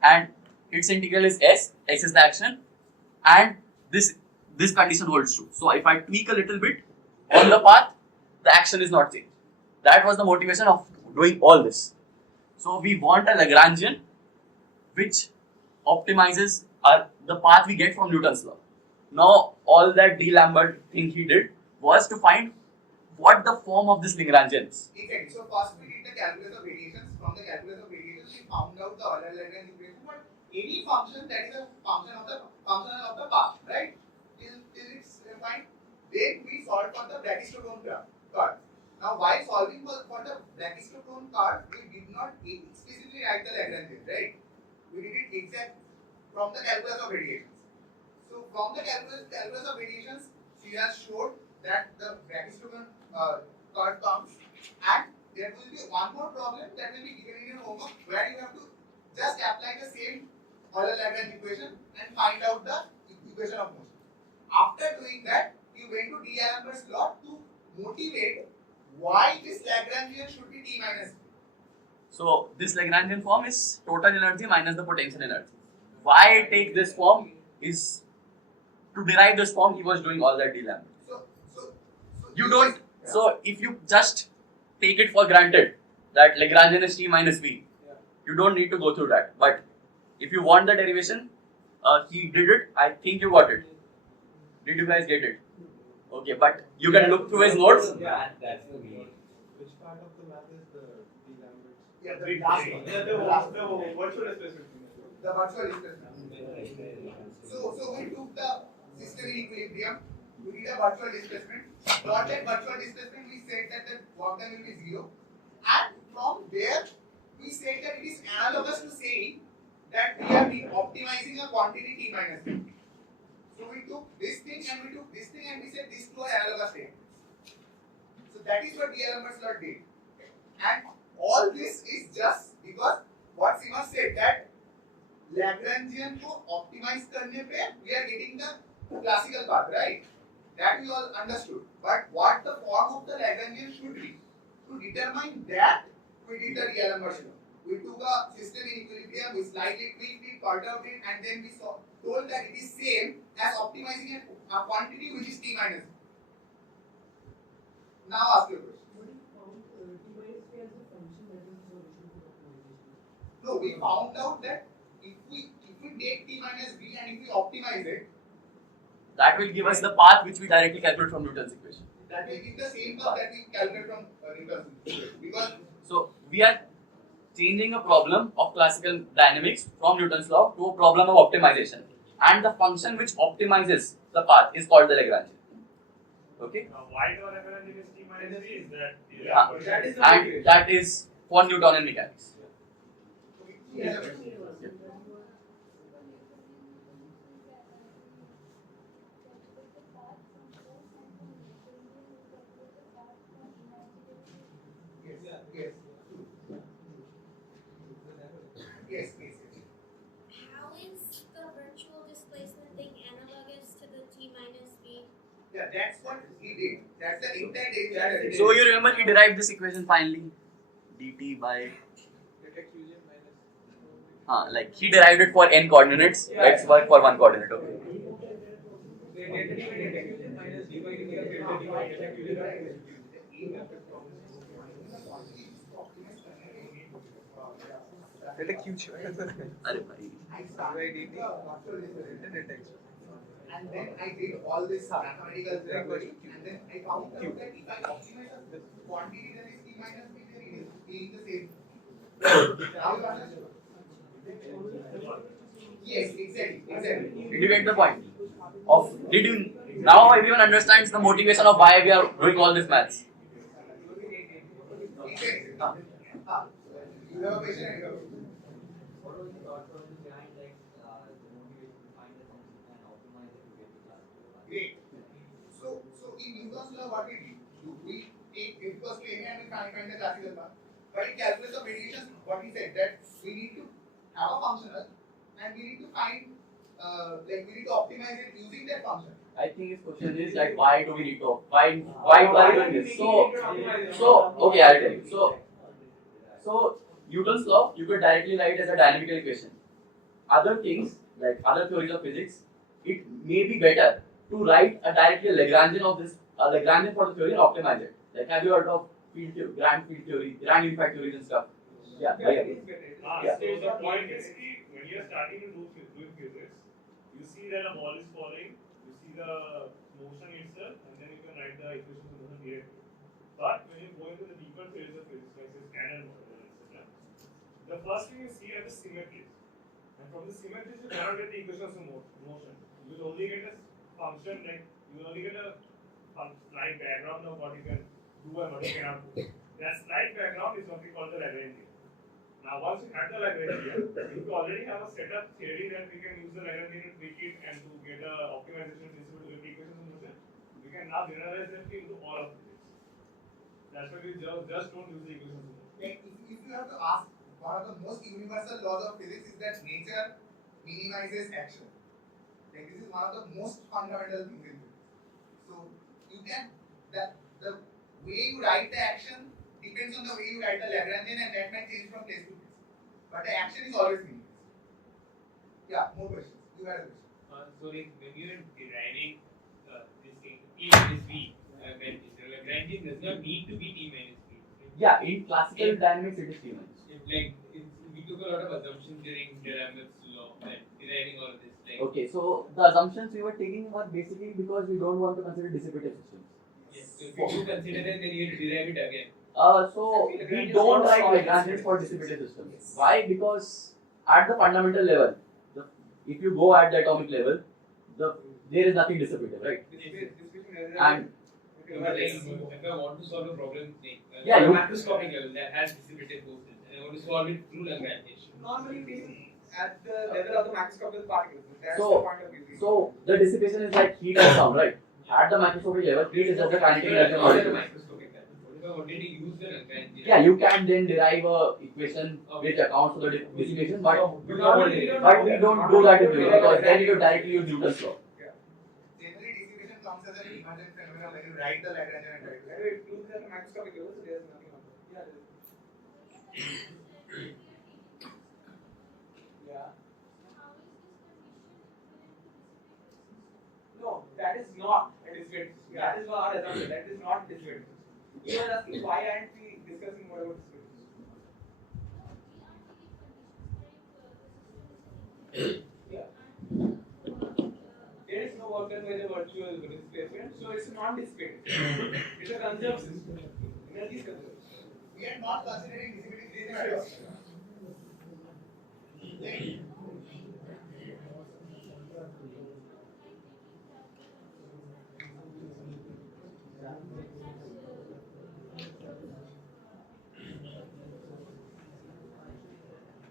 And its integral is s is the action, and this condition holds true. So if I tweak a little bit on the path, the action is not changed. That was the motivation of doing all this. So we want a Lagrangian which optimizes the path we get from Newton's law. Now all that D'Alembert thing he did was to find what the form of this Lagrangian is. Exactly. So first we did the calculus of variations. From the calculus of variations, we found out the Euler-Lagrange equation. But any function that is a function of the path, right? Till it's defined. Then we solve for the Brachistochrone curve. Now, while solving for the Brachistochrone curve, we did not explicitly write the Lagrangian, right? We did it exact from the calculus of variations. So from the calculus of variations, Siraj showed that the Brachistochrone curve comes, and there will be one more problem that will be given in your homework where you have to just apply the same Euler-Lagrange equation and find out the equation of motion. After doing that, you went to D'Alembert's law to motivate why this Lagrangian should be T minus P. So this Lagrangian form is total energy minus the potential energy. Why I take this form is to derive this form. He was doing all that D'Alembert. So if you just take it for granted that Lagrangian is T minus V, you don't need to go through that. But if you want the derivation, he did it. I think you got it. Did you guys get it? Okay, but you can look through his notes. Yeah, that's the way. Which part of the math is the D'Alembert? Yeah, the last one. The virtual displacement. The virtual displacement. So we took the system in equilibrium. We did a virtual displacement. Plot that virtual displacement, we said that the work done will be 0. And from there, we said that it is analogous to saying that we are optimizing a quantity T minus P. So we took this thing and we took this thing and we said these two are analogous statements. So that is what D'Alembert's law did. And all this is just because what Sima said that Lagrangian को optimize करने पे we are getting the classical path, right? That we all understood. But what the form of the Lagrangian should be, to determine that we did the DLM version. We took a system in equilibrium, we slightly tweaked it, perturbed it, and then we told that it is same as optimizing a quantity which is t minus. Now ask your question. What if found t minus k as a function that is a solution to optimization? No, we found out that if we take t minus b and if we optimize it, That will give us the path which we directly calculate from Newton's equation. that will give the same path that we calculate from Newton's equation. Because So we are changing a problem of classical dynamics from Newton's law to a problem of optimization, and the function which optimizes the path is called the Lagrangian. Okay, Why the Lagrangian is t minus b is that? That is the and motivation. that is for Newtonian mechanics. yes, yes, yes, yes. How is the virtual displacement thing analogous to the t minus b? Yeah, that's what he did. That's the intent. So you remember he derived this equation finally, dt by like he derived it for n coordinates. Let's work for one coordinate. Okay. Delta q अरे भाई. I started with the virtual displacement. And then I did all this mathematical theory, and then I found out that if I optimize the quantity that is t minus b, then it is being the same. Now you understand? Yes, exactly. Did you get the point? Did you now everyone understands the motivation of why we are doing all this maths? Exactly. You have a question, I have a question. What was the thought process behind the motivation to find the function and optimize it to get the classical? Great. So in Newton's law, what we do? We take it equals to area and we find the classical path. But in calculus of radiations, what he said that we need to have a functional and we need to find we need to optimize it using that function. I think his question is like why do we need to why are we doing this? So okay, I'll tell you. So Newton's law you could directly write as a dynamical equation. Other things like other theories of physics, it may be better to write a directly Lagrangian of this Lagrangian for the theory and optimize it. Like have you heard of grand field theory, grand unified theories and stuff? Yeah. So the point is when you are starting to do physics, you see that a ball is falling, you see the motion itself, and then you can write the equations of motion directly. But when you go into the deeper theories of physics, like say scalar model, etc., the first thing you see are the symmetries. And from the symmetries, you cannot get the equations of motion. You will only get a function, like you will only get a slight background of what you can do and what you cannot do. That slight background is what we call the Lagrangian. Now, once you have the Lagrangian, if you already have a set up theory that we can use the Lagrangian to tweak it and to get a optimization principle to get the equations of motion, we can now generalize them into all of this. That's why we just don't use the equations of motion. Like if you have to ask, one of the most universal laws of physics is that nature minimizes action. Like this is one of the most fundamental things in physics. So you can the way you write the action depends on the way you write the Lagrangian, and that might change from place to place. But the action is always meaningless. Yeah, more questions. You had a question. So like when you are deriving this thing t minus b, when the Lagrangian does not need to be t minus b. Yeah, in classical dynamics it is t minus. We took a lot of assumptions during Deriving's law and deriving all of this. Okay, so the assumptions we were taking were basically because we don't want to consider dissipative systems. Yes. So if you do consider that, then you have to derive it again. So we don't write Lagrangians for dissipative systems. Why? Because at the fundamental level, if you go at the atomic level, there is nothing dissipative, right? And if I want to solve a problem, yeah, on a macroscopic level that has dissipative forces, and I want to solve it through Lagrangian. Normally it is at the level of the macroscopic particles. That's the So, point of view. so the dissipation is like heat and sound, right? At the macroscopic level, heat is just the kinetic energy of molecules. Macroscopic level. If I wanted to use the Lagrangian. Yeah, you can then derive a equation which accounts for the dissipation, but we don't do that in physics because then you directly use Newton's law. Generally, dissipation comes as an emergent phenomenon when you write the Lagrangian and write Whenever it looks at the macroscopic level, so there is nothing on it. Yeah, there is. Yeah. No, that is not a discrete system. That is not a assumption. That is not a discrete system. You are asking why aren't we discussing more about discrete systems? Yeah. There is no work done by the virtual displacement, so it's a non-discrete. It's a conserved system. Energy is conserved. We are not considering dissipative matters. Right?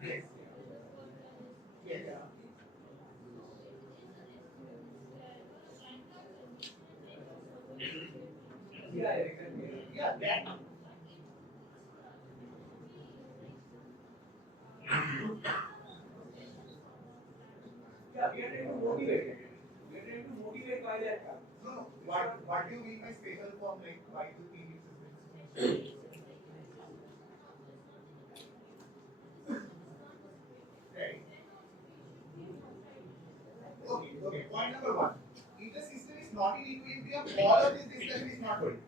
Yes. Yes. Yeah, exactly. Yeah, that. Yeah, we are trying to motivate it. We are trying to motivate why that comes. No, no. What do you mean by spatial form? Like, why do you think it's a right? Okay. Point number one. If the system is not in equilibrium, all of this discussion is not going.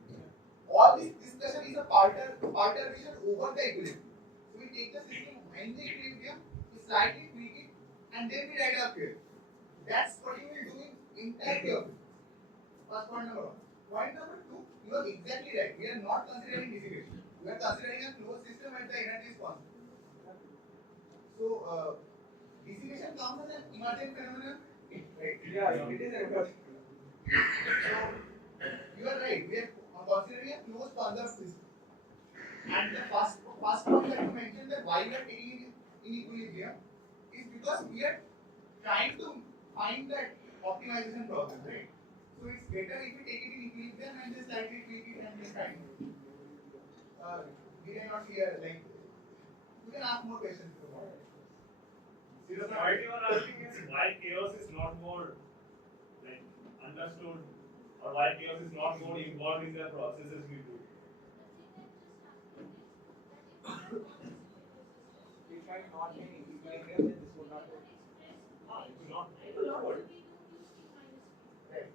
All this discussion is a perturbation over the equilibrium. So we take the system in the equilibrium, we slightly tweak it, and then we write up here. That's what you will do in entire theory. First point number one. Point number two, you are exactly right. We are not considering dissipation. We are considering a closed system and the energy is constant. So dissipation comes as an emergent phenomenon. Right? Yeah, it is a So you are right. We are considering a closed conserved system. And the first point that you mentioned, that why we are taking it in equilibrium is because we are trying to find that optimization problem, right? So it's better if we take it in equilibrium and just slightly tweak it and just find it. We cannot hear, like, you can ask more questions if you want. See, the point you are asking is why chaos is not more like understood, or why chaos is not more involved in the processes we do. If I not in equilibrium, then this would not work. It will not work. Right.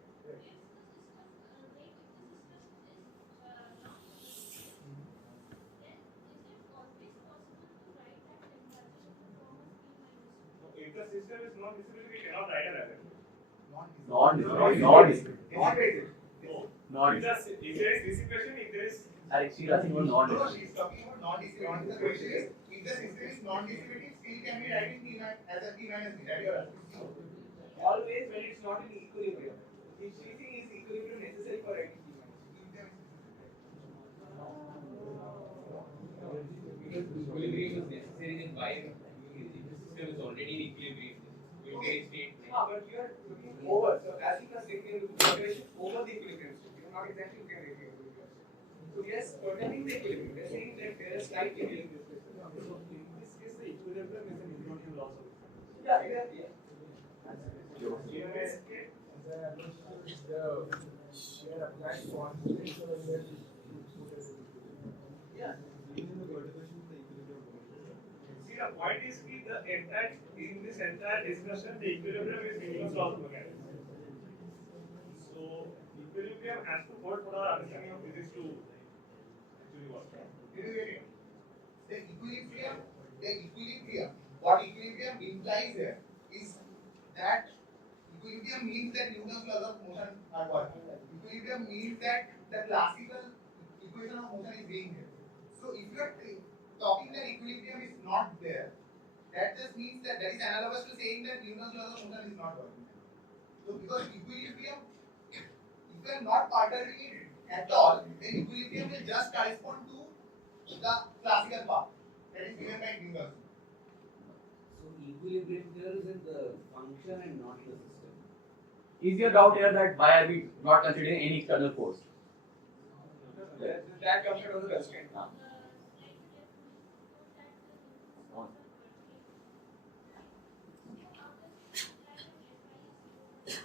If the system is non-discrete, we cannot write a Lagrange. Non-discrete. If there is dissipation, if there is She's asking about No, non-discrete. she's talking about non-dissipative. The question is, if the system is non-dissipative, still can we write it as a P minus B? That you are asking. Always when it's not in equilibrium. If she thinks is equilibrium necessary for writing P minus. Because equilibrium is necessary, then why if the system is already in equilibrium? Will be state. But you are looking over. So as you can take into consideration over the equilibrium state. You are not exactly looking at the equilibrium. So yes, pertaining the equilibrium, we are saying that there is slight equilibrium. So in this case, the equilibrium is an Hamiltonian loss of Yeah, exactly. Yeah. in this case, Yeah. see the point is the entire in this entire discussion, the equilibrium is Newton's law of mechanics. So equilibrium has to hold for our understanding of physics to actually work. The equilibrium, what equilibrium implies here is that equilibrium means that Newton's laws of motion are working. Equilibrium means that the classical equation of motion is being here. So if you are talking that equilibrium is not there, that just means that is analogous to saying that Newton's laws of motion is not working. So because equilibrium, if you are not perturbing it at all, then equilibrium will just correspond to the classical path that is given by Newton. So equilibrium here is in the function and not the system. Is your doubt here that why are we not considering any external force? That comes out of the constraint. On. If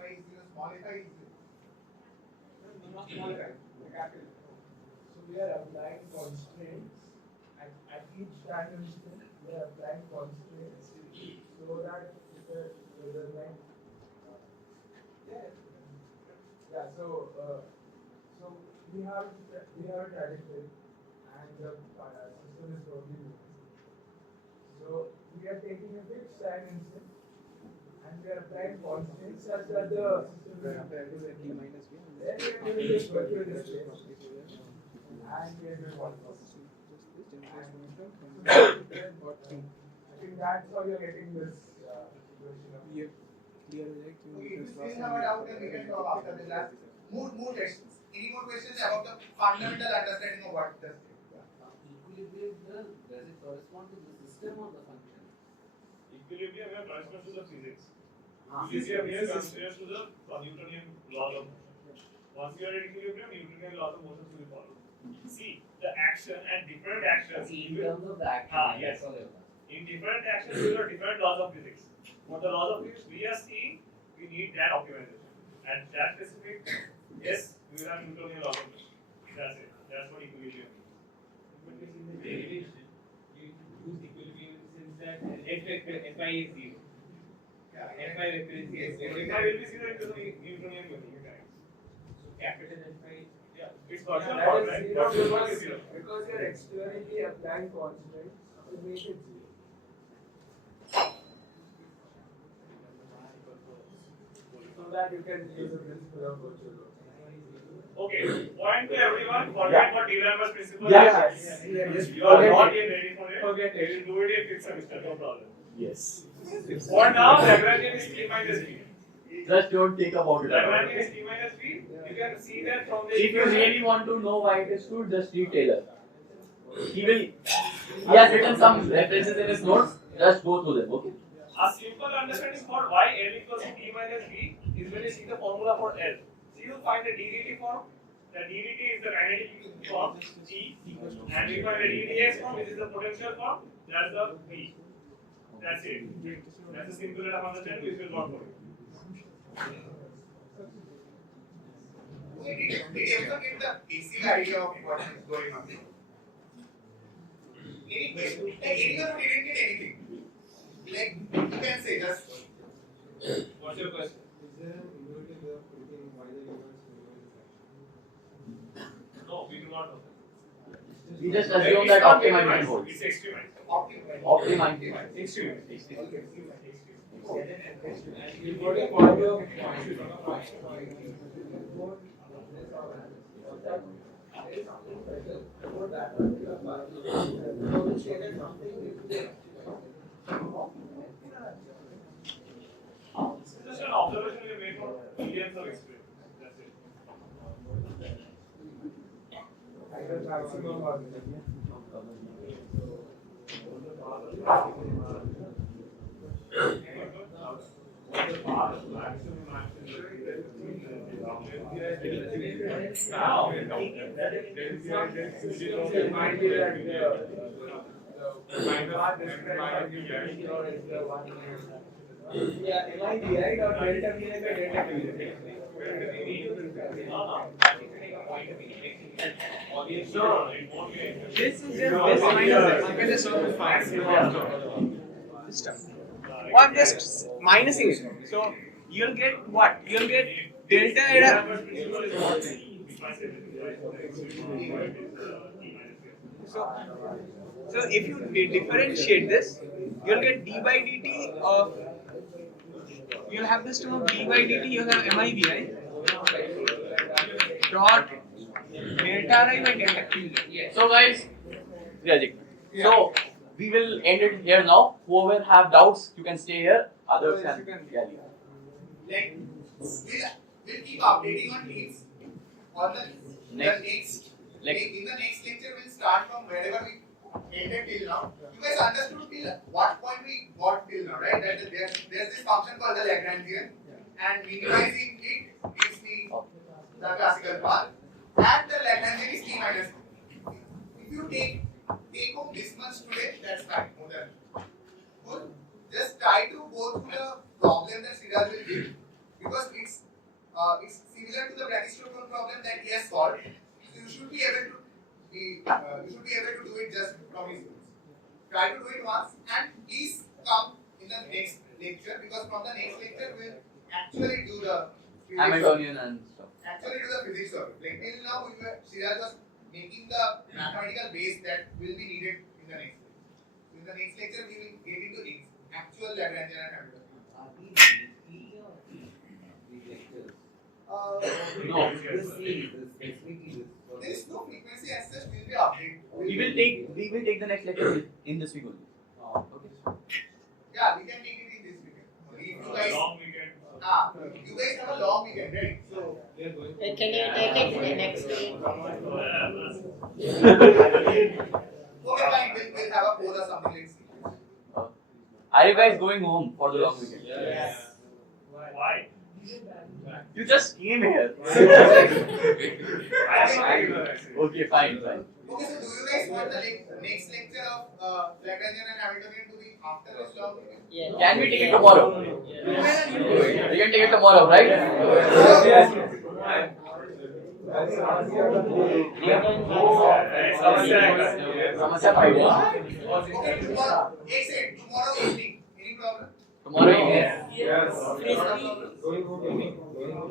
I is small, if I is Not small guy, the capital. So we are applying constraints instant, they are applying constraints so that the line. So we have a trajectory and the system is totally moving. So we are taking a fixed time instant and we are applying constraints such that the system is moving. Then we are giving this virtual displacement and we are doing one I think that's how you're getting this situation of Okay, if you still have a doubt, then we can talk after the class. More questions. Any more questions about the fundamental understanding of what does Equilibrium does it correspond to the system or the function? Equilibrium here corresponds to the physics. Ah. Equilibrium here corresponds to the Newtonian laws of motion. Once you are in equilibrium, Newtonian laws of motion will follow. See, the action and different actions. In terms of the action. Yes. In different actions, there are different laws of physics. For the laws of physics we are seeing, we need that optimization. And that specific, yes, we will have Newtonian laws of motion. That's it. That's what equilibrium means. But in the derivation, you use equilibrium since that Fi is 0. Fi vector is 0. Fi will be 0 into the Newtonian mechanics. So capital Fi. Yeah, it's partial that part, is right? zero Partial part is 0. because you're externally applying constraints to make it zero. So that you can use the principle of virtual load. Okay, point to everyone, forget what Dirac principle Yeah. is. You are not yet ready for it. Forget it. We will do it in fifth semester, no problem. Yes. For now, Lagrangian is T minus B. Just don't think about it. Lagrangian is T minus B. You can see that from the If you really want to know why it is true, just read Taylor. He has written some references in his notes. Just go through them, okay? A simple understanding for why L equals to T minus B is when you see the formula for L. So you find the ddt form. The ddt is the kinetic form G, and we find the ddx form, which is the potential form. That's the V. That's it. That's a simple enough understanding which will not work. Did you ever get the basic idea of what is going on? Any question? Anyone who didn't get anything? Like, you can say just. What's your question? Is there an inverted way of proving why the universe minimizes action? No, we do not know that. We just assume that optimization holds. It's extremized. Optimization. Extremized. You go to point of It's just an observation we made for millions of experiments. That's it. maximum or yeah, MIT, right? Or delta V by delta Q. So, This is just this minus this. You can just find this term. Or I'm just minusing it. So you'll get what? You'll get delta eta. So if you differentiate this, you'll get d by dt of. You'll have this term of d by dt. You'll have miv, right? Dot delta I by delta q. So guys, so we will end it here now. Whoever have doubts, you can stay here. Others can leave. Like, we'll keep updating on leads. On the next in the next lecture, we'll start from wherever we ended till now. You guys understood till what point we got till now, right? That there's this function called the Lagrangian, and minimizing it is the classical path, and the Lagrangian is T minus 2. If you take home this much today, that's fine. More than good. Just try to go through the problem that Siraj will give, because it's similar to the Brachistochrone problem that he has solved. So you should be able to do it just from his notes. try to do it once and please come in the next lecture, because from the next lecture we'll actually do the physics. Hamiltonian and stuff. Actually do the physics of it. Like till now Siraj was making the mathematical base that will be needed in the next lecture. In the next lecture we will get into actual Lagrangian and Hamiltonian. Are we weekly or these lectures? No. Specifically this. There is no frequency as such. We will be updated. We will take the next lecture in this week only. Okay. Yeah, we can take it in this weekend. If you guys, Long weekend. you guys have a long weekend, right? So Can you take it to the next week? okay, fine. We'll have a poll or something. Let's see. Are you guys going home for the long weekend? Yes. Why? You just came here. I am Okay, fine. Okay, so do you guys want the next lecture of Lagrangian and Hamiltonian to be after this long weekend? Yeah. Can we take it tomorrow? We can take it tomorrow, right? Samasya five. Okay, tomorrow. Excellent. Tomorrow evening. Any problem? Tomorrow evening.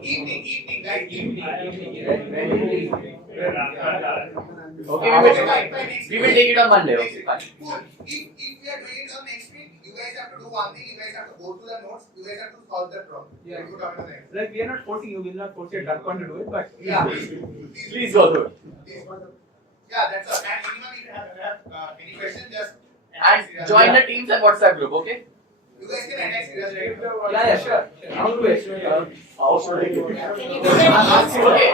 Evening, guys. Evening. Okay, we will take it on Monday. Okay, fine. Cool. If we are doing it on next week, you guys have to do one thing. You guys have to go through the notes. You guys have to solve the problem. Yeah. You come to the next. Like we are not forcing you, we will not force your Darpan to do it, but Yeah. Please go through it. Yeah, that's all. And anyone if you have any questions, just And join the Teams and WhatsApp group, okay? You guys can attack Siraj, right? Yeah, sure. Can you do that? Okay.